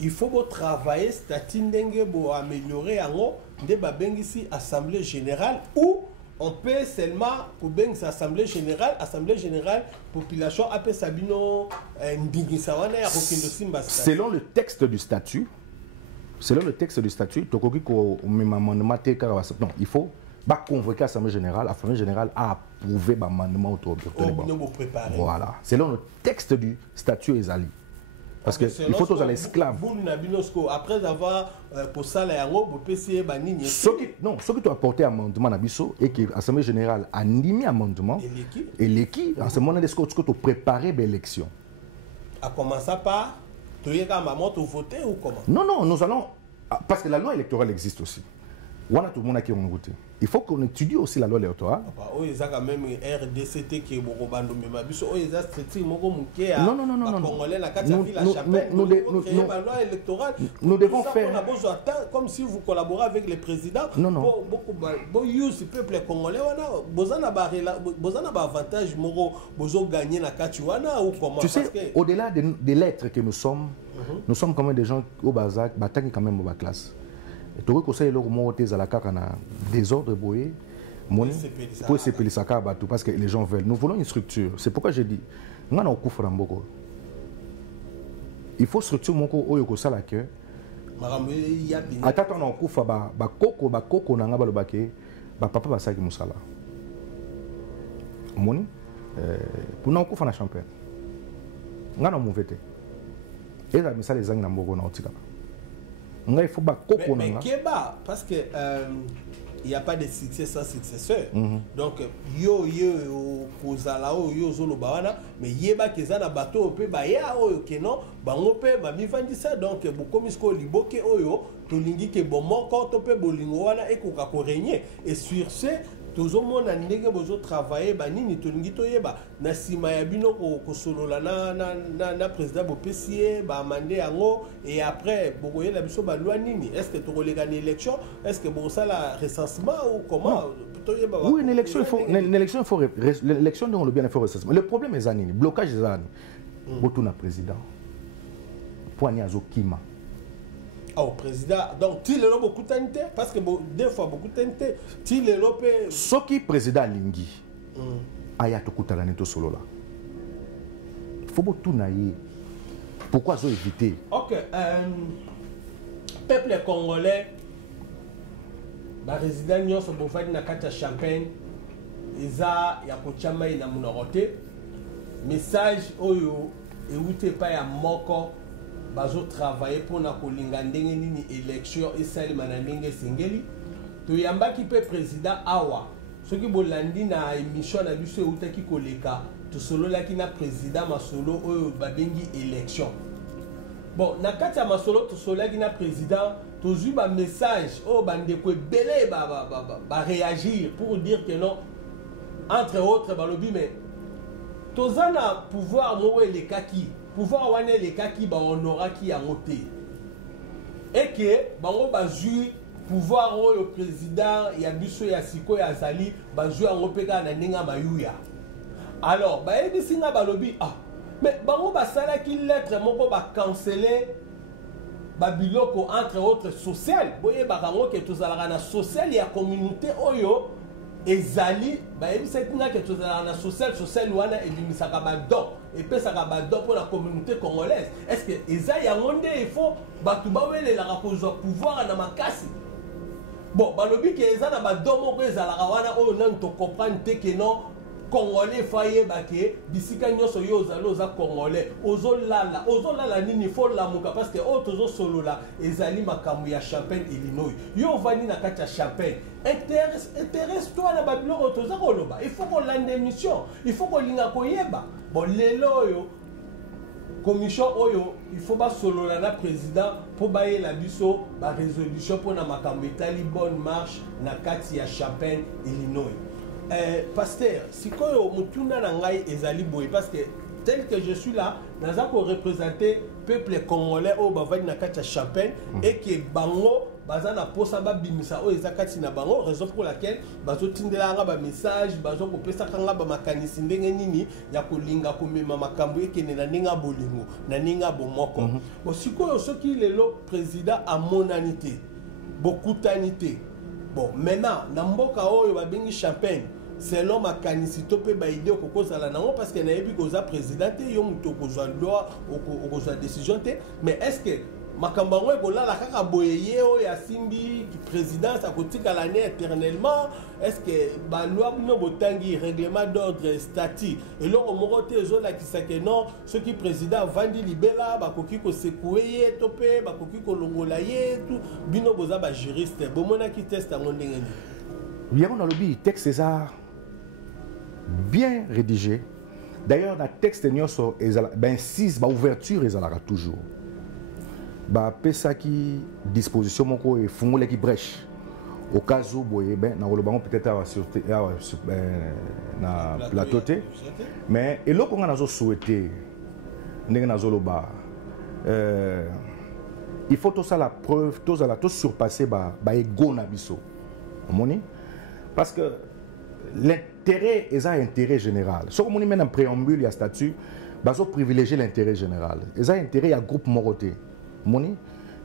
il faut travailler statut pour améliorer l'Assemblée générale ou on peut seulement pour l'Assemblée générale, population appelle Sabino selon le texte du statut, non, il faut convoquer l'Assemblée générale a approuvé l'amendement autour de voilà. Selon le texte du statut Ezali. Parce qu'il faut tous les esclaves. Après avoir non, ce qui tu as apporté amendement et que l'Assemblée générale a animé amendement et l'équipe, en ce moment, est-ce que tu as préparé l'élection? À commencer par voter ou comment? Non, nous allons. Parce que la loi électorale existe aussi. On a tout le monde qui a voté. Il faut qu'on étudie aussi la loi électorale. Il y a quand même RDCT qui est beaucoup de nous devons faire. Comme si vous collaborez avec les présidents. Non. Le peuple congolais, vous avez un avantage pour gagner la Katuana ou comment? Tu sais, au-delà des lettres que nous sommes quand même des gens au Bazak, qui quand même au classe. Tu vois que c'est le moment où tu es à la carte, désordre boyé, pour se pélisser parce que les gens veulent. Nous voulons une structure. C'est pourquoi j'ai dit, nous avons un coup franc. Il faut structure mon coup au ça la que. Attends, on a un coup fa coco na ngaba le baké, papa ba saki musala. Moni, pour nous un coup fa na champagne. Nous avons un été. Et là, mais ça les anges na mbogo na otika. Il faut pas mais Keba, parce que il n'y a pas de succès sans successeur. Donc, yo zolo bawana, mais yeba kezana bateau pe ba ya oyo kenon, bango pe ba mi vandisa donc beaucoup misko liboke oyo, to lingi ke bomoko to pe bolingo wana ekoka ko régner et sur ce toujours mon ndenge bozo travailler banini to lingi to yeba na sima ya bino ko solola na président bopesier ba mandé yango et après bokoye la biso ba loi nini est-ce que to kolega une élection est-ce que bon ça la recensement ou comment oui une élection il faut l'élection dont le bien faut recensement le problème est zanini blocage des années botuna président poignée azokima au président donc tu le beaucoup tenté parce que deux fois beaucoup tenté tu le lopé ce qui président lingi aya to kutala neto solo là faut beaucoup naïe pourquoi zo éviter OK peuple congolais ba résident nyonso bo fadi na kata champagne eza ya kochama ina munorote message oyo ewute pa ya moko bazo travailler pour na kolinga ndenge nini élection esali manandenge singeli to yambaki pe président awa soki bolandi na émission na biso eutaki koleka to solola ki na président masolo oyo babengi élection bon na kati ya masolo to solola ki na président to zui ba message o bandeko belé ba réagir pour dire que non entre autres balobi mais tozana pouvoir mo le kaki pouvoir wane les cas qui ba honora qui a monté et que bango ba jouer pouvoir au président ya biso ya siko ya zali ba jouer en opeka na ninga mayuya alors ba ebisinga balobi mais bango ba sala ki lettre moko ba canceller ba biloko entre autres social boye ba rango ke tozalaka na social ya communauté oyo ezali ba ebisinga ke tozalaka na social wana ebimisaka ba don et puis ça va pour la communauté congolaise. Est-ce que Eza Yangonde il faut batubawele la pouvoir na makasi. Bon, balobi que Eza na badomo ko Eza la wana o nan to comprendre te que non congolais faye baké bisika nyoso yo za congolais ozolala nini faut la muka parce que o tozo solo la ezali makambu ya Champagne Illinois. Yo vani na kati ya Champagne. Intéresse-toi na babilo toza koloba. Il faut qu'on lande émission. Il faut qu'on linga koyeba. Bon lelo yo commission oyo il faut ba solo na président pour bailler la biso ba résolution pour na makambo etali bonne marche na kati ya Champaign Illinois. Pasteur, sikoyo mutuna na ngai ezali boy parce que tel que je suis là, naza ko représenter peuple congolais au bavani na kati ya Champaign et que bango baza na posa ba bimisa o ezakati na bango, raison pour laquelle bazo tindela nga ba message bazo ko pesa kanga ba makanisi ndenge nini ya kolinga komema makambo ekene na ninga bolingo na ninga bomoko. Bon sikoyo soki lelo président a monanité bokutanité. Bon maintenant na mboka oyo ba bengi Champaign selon makanisi to pe ba idée okokozala nango parce que na yebi koza président te yo muto kozwa loi okozwa décision te, mais est-ce que makambango ekolala kaka boyeye oyo ya simbi présidence akotika l'année éternellement? Est-ce que ba loi bino botangi règlement d'ordre statut eloko moko te ezolakisa ke non soki président vandi libela bakoki kosekue ye to pe bakoki kolongola ye tout bino boza ba juriste bomonaki test yango ndenge nini? Bien on a le texte César bien rédigé. D'ailleurs dans le texte nyonso ben 6 ba ouverture ezalaka toujours. Ba pesa ki disposition moko e fungole ki brèche au cas où boye ben na lo bango peut-être na plateau té mais eloko nga nazo souhaiter ndenge nazo lo ba il faut tout ça la preuve tout ça la tout surpasser ba ego na biso omoni parce que l'intérêt est un intérêt général. Ce qu'on met en préambule, il y a statut, baso privilégier l'intérêt général. Il y a intérêt à groupe moroté. Moni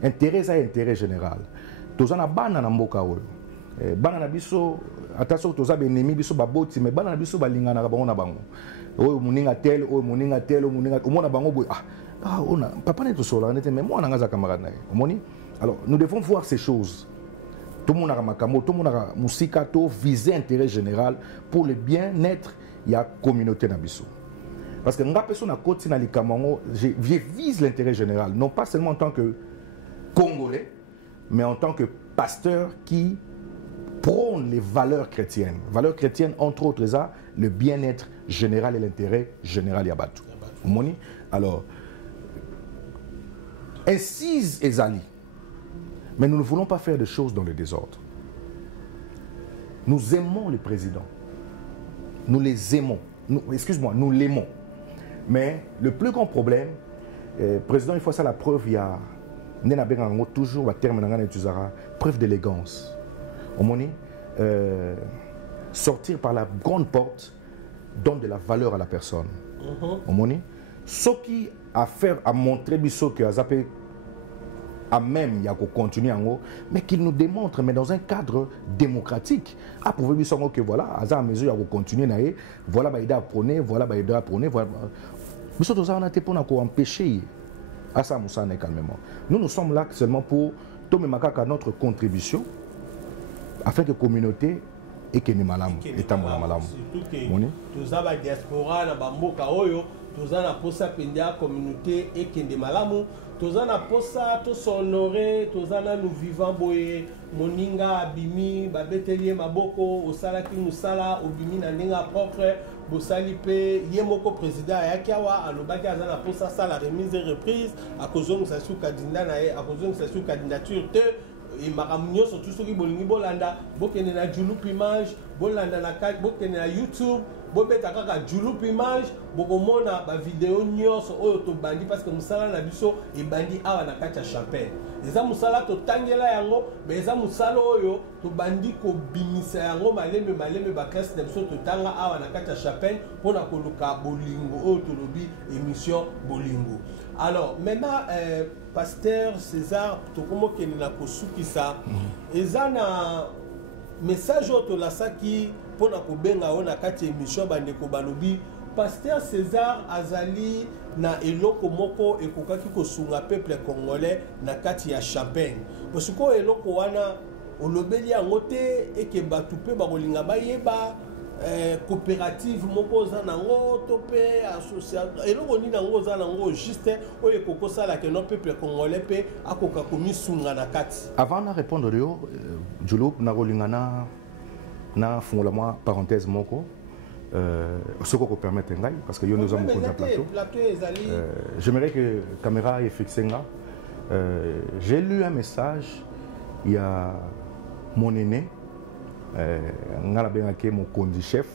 intérêt est un intérêt général. Tous en a banana na mboka oyo. Banana biso attention tous a ennemi biso baboti mais banana biso balingana ka bango na bango. Oyo muninga tel, oyo muninga tel, muninga omona bango boy ona papa ne to sola nete mais moi na ngaza camarade na. Moni alors nous devons voir ces choses. Tout le monde a makambo, tout le monde a musikato viser intérêt général pour le bien-être de la communauté nabiso. Parce que nous personne à côté na likamango, je vise l'intérêt général, non pas seulement en tant que Congolais, mais en tant que pasteur qui prône les valeurs chrétiennes. Valeurs chrétiennes entre autres ça, le bien-être général et l'intérêt général yabatu. Alors incise ezali. Mais nous ne voulons pas faire de choses dans le désordre. Nous aimons le président. Nous les aimons. Excuse-moi, nous l'aimons. Mais le plus grand problème, président, il faut ça la preuve, il y a toujours preuve d'élégance. Sortir par la grande porte donne de la valeur à la personne. Ce qui a fait à montrer que Azapé à même il y a qu'on continue en haut, mais qu'il nous démontre, mais dans un cadre démocratique. À prouver que voilà, à mesure il y a qu'on continue naé, voilà bah il a prôné, voilà bah il a prôné, voilà. Mais surtout ça on a été pour empêcher à ça Moussa calmement. Nous sommes là seulement pour tomber makaka notre contribution afin que la communauté et que nous malam état malam. Tout ça va diaspora na bamboka oyo, tout ça na posa pendia communauté et que nous malamu. Tous na posa to sonoré tous na nous vivant boye moninga abimi babetelier maboko osala ki musala obimi na ndinga propre bosali pe yemoko président ayakiawa alobaki azana posa ça la remise et reprise à cause de sa candidat na à cause de sa candidature te et maramunyo surtout ceux qui bolingi bolanda bokene na julup image bolanda na bokene na YouTube bobeta kaka julup image bokomona ba vidéo nyonso oyo to bandi parce que musala na biso e bandi awa na kati ya Champaign eza musala to tangela yango mais eza musala oyo to bandi ko bimisa yango malembe ba classe na biso to tanga awa na kati ya Champaign pona koluka bolingo oyo to lobi émission bolingo. Alors maintenant pasteur César to komo keni na kosukisa eza na message oyo la saki pona kobenga ona kati émission bandeko balobi pasteur César azali na eloko moko ekokaki kosunga peuple congolais na kati ya Champaign parce que eloko wana olobeli yango te eke batu pe bakolinga bayeba coopérative moko za nango to pe association eloko ni nango za nango juste oyo ekokosala ke no peuple congolais pe akoka komisunga na kati. Avant de répondre Jolo na rolingana na fungola moi parenthèse moko ce qu'on peut permettre parce que nous avons un plateau. J'aimerais que la caméra est fixée là. J'ai lu un message, il y a mon aîné, mon condi chef,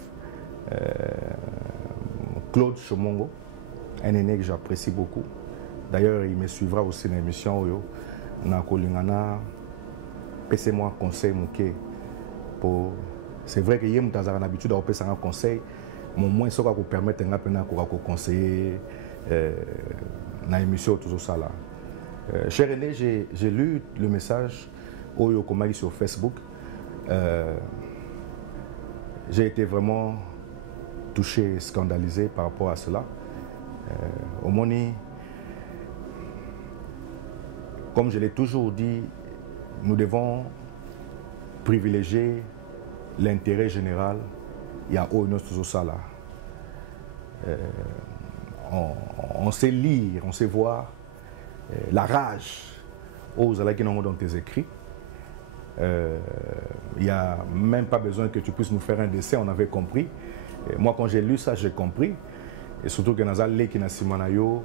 Claude Chomongo, un aîné que j'apprécie beaucoup. D'ailleurs, il me suivra aussi dans l'émission. Laissez-moi conseil pour. C'est vrai que j'ai l'habitude de faire un conseil, mais au moins ça va vous permettre de conseiller dans l'émission tout ça là. Cher René, j'ai lu le message sur Facebook. J'ai été vraiment touché, scandalisé par rapport à cela. Au moins, comme je l'ai toujours dit, nous devons privilégier l'intérêt général. Il y a tout ça là. On sait lire, on sait voir la rage aux alliés dans tes écrits. Il n'y a même pas besoin que tu puisses nous faire un dessin, on avait compris. Et moi, quand j'ai lu ça, j'ai compris. Et surtout que nous avons qui Simanayo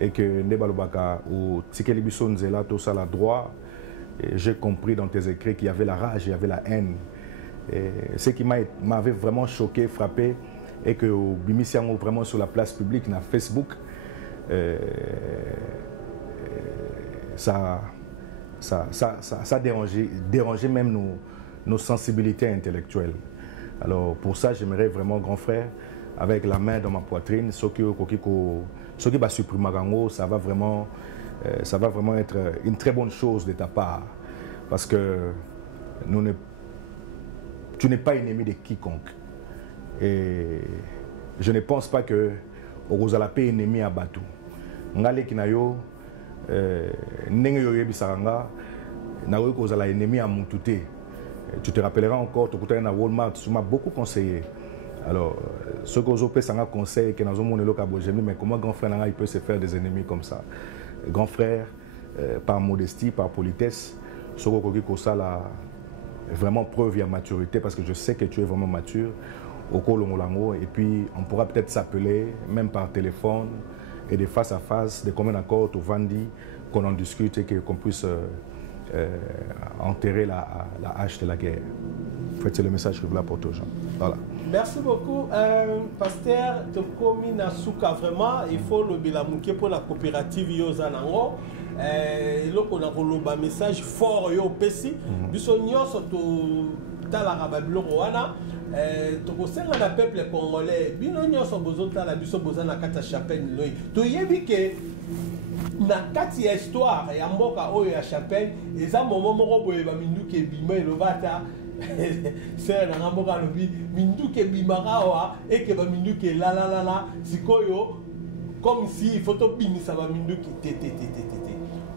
et que Nebalobaka ou Tikelibiso Nzela, tout ça, la droit. J'ai compris dans tes écrits qu'il y avait la rage, il y avait la haine. Et ce qui m'avait vraiment choqué, frappé, et que Bimisiango vraiment sur la place publique, dans Facebook, ça dérangeait même nos sensibilités intellectuelles. Alors pour ça, j'aimerais vraiment, grand frère, avec la main dans ma poitrine, ce qui va supprimer, ça va vraiment être une très bonne chose de ta part. Parce que tu n'es pas ennemi de quiconque. Et je ne pense pas que Rosala est ennemi à Batou. Ngale Kinayo, Nengeyoye Bisaranga, Naoyo Rosala est ennemi à Moutouté. Tu te rappelleras encore, tu as Walmart, tu m'as beaucoup conseillé. Alors, ce que vous avez conseillé, que nous avons mais comment grand frère il peut se faire des ennemis comme ça? Grand frère, par modestie, par politesse, ce que vous avez vraiment preuve de maturité, parce que je sais que tu es vraiment mature au Kolongolango, et puis on pourra peut-être s'appeler, même par téléphone, et de face à face, de commun accord au Vandi, qu'on en discute et qu'on puisse enterrer la hache de la guerre. En fait, c'est le message que je voulais apporter aux gens. Voilà. Merci beaucoup, Pasteur Tokomi Nasuka. Vraiment, il faut le bilamouké pour la coopérative Yozanango. Il faut un message fort au PC. Bisogno surtout dans la Rababilo Rwanda. Tokosenga na peuple congolais. Binonyo so bozota la biso bozana kata chapelle loi. To yebi ke na kati ya histoire ya mboka oyo ya chapelle eza momo moko boye ba minduke bima elobata. C'est un amour lobi minduke bimarawa et que ba minduke la sikoyo comme si photo binisa ba minduke tété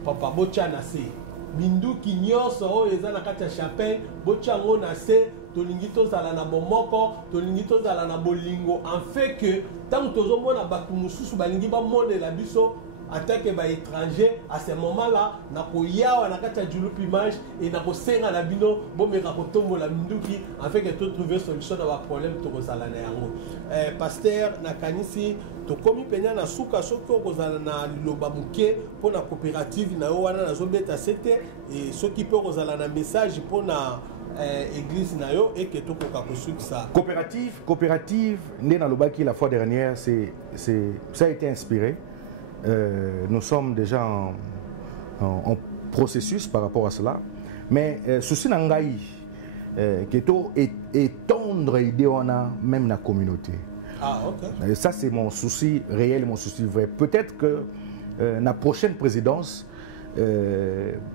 papa bocha na se minduki nyoso o ezana kata chapelle bocha ngona se tolingi tozala na bomoko tolingi tozala na bolingo en fait que tant tozomona batu mususu balingi ba monela biso en tant que étranger, à ce moment-là, na koyawa na kata julup image et na kosenga na bino bomeka kotombo la minduki afin que tu trouver solution à problème to kozala na yango. Pasteur na kanisi to komi penya na suka soko kozala na loba muke pour la coopérative na wana na zobeta sete et ce qui peut kozala na message pour na église na yo et que to koka kosukisa. Coopérative né na lobaki la fois dernière, ça a été inspiré. Nous sommes déjà en processus par rapport à cela. Mais ceci n'a pas étendre l'idée même dans la communauté. Ah, ok. Ça, c'est mon souci réel, mon souci vrai. Peut-être que la prochaine présidence,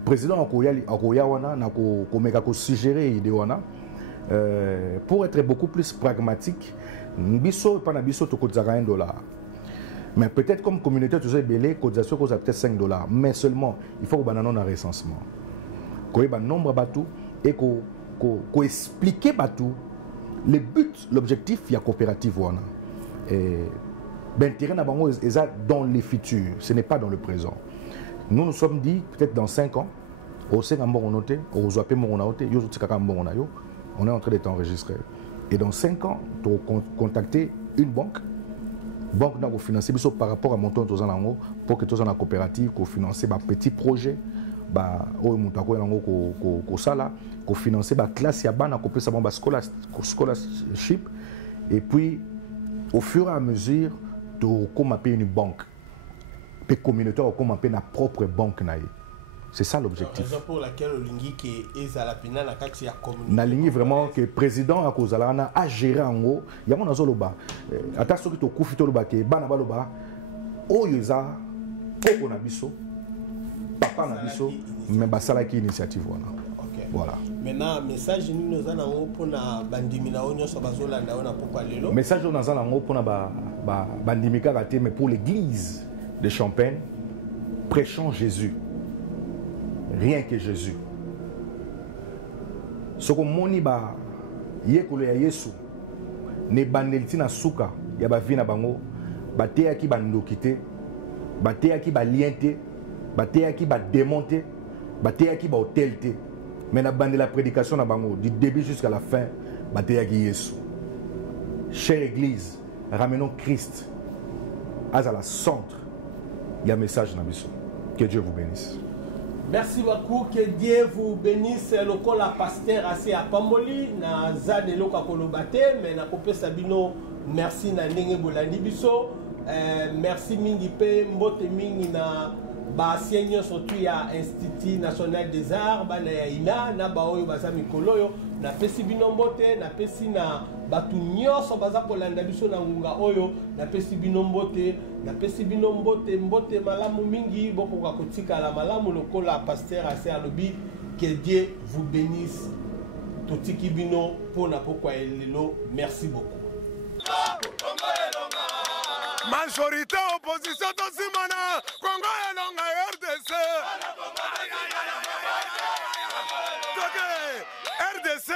président Akoyawana n'a suggéré l'idée pour être beaucoup plus pragmatique. Biso pas na biso to kozaka $1. Mais peut-être comme communauté, tu sais, belé, cotisation, ça peut-être $5. Mais seulement, il faut qu'on ait un recensement. Qu'on ait un nombre de bateaux et qu'on explique bateaux le but, l'objectif, il y a coopérative. L'intérêt est dans le futur, ce n'est pas dans le présent. Nous nous sommes dit, peut-être dans 5 ans, on est en train d'être enregistré. Et dans 5 ans, tu vas contacter une banque. Banque va financer par rapport à mon temps pour que tu aies une coopérative, pour financer des petits projets, pour financer des classes, pour scholarship. Et puis, au fur et à mesure, tu vas une banque. Les communautés vont commencer la propre banque. C'est ça l'objectif. C'est pour laquelle na lingi vraiment que président a kozala na a gérer en haut ya mona zoloba ata soki to kufi to loba ke bana baloba oyo eza oko na biso papa na biso mais basala ki initiative wana. Voilà. Maintenant message ni nous ana ngo pona bandimi na onyo so bazolanda ona popa lelo. Message on azana ngo pona bandimi ka raté mais pour l'église de Champagne prêchons Jésus. Rien que Jésus. Ce que moni ba yekolo ya Yesu ne bandeliti na suka ya ba vina bango bateya ki bandokite bateya ki ba liente bateya ki ba démonter bateya ki ba hôtelité mais na bande la prédication na bango du début jusqu'à la fin bateya ki Yesu. Chère église, ramenons Christ à la centre. Il y a un message dans biso. Que Dieu vous bénisse. Merci beaucoup, que Dieu vous bénisse. Le col la pasteur assez à Pamboli, na zane lo kakolobate, mais na kopé Sabino, merci na ndenge bolandi biso, merci mingi pe mbote mingi na ba seigneur surtout ya Institut National des Arts, ba na ina na ba oyo baza mikoloyo, na pesi bino mbote, na pesi na batu nyonso baza kolanda biso na ngunga oyo, na pesi bino mbote. Na pesi bino mbote mbote malamu mingi bokoka kotika la malamu lokola pasteur assez alobi. Que Dieu vous bénisse totiki bino pona pokwa elelo. Merci beaucoup. Majorité opposition tosimana Congo elonga RDC RDC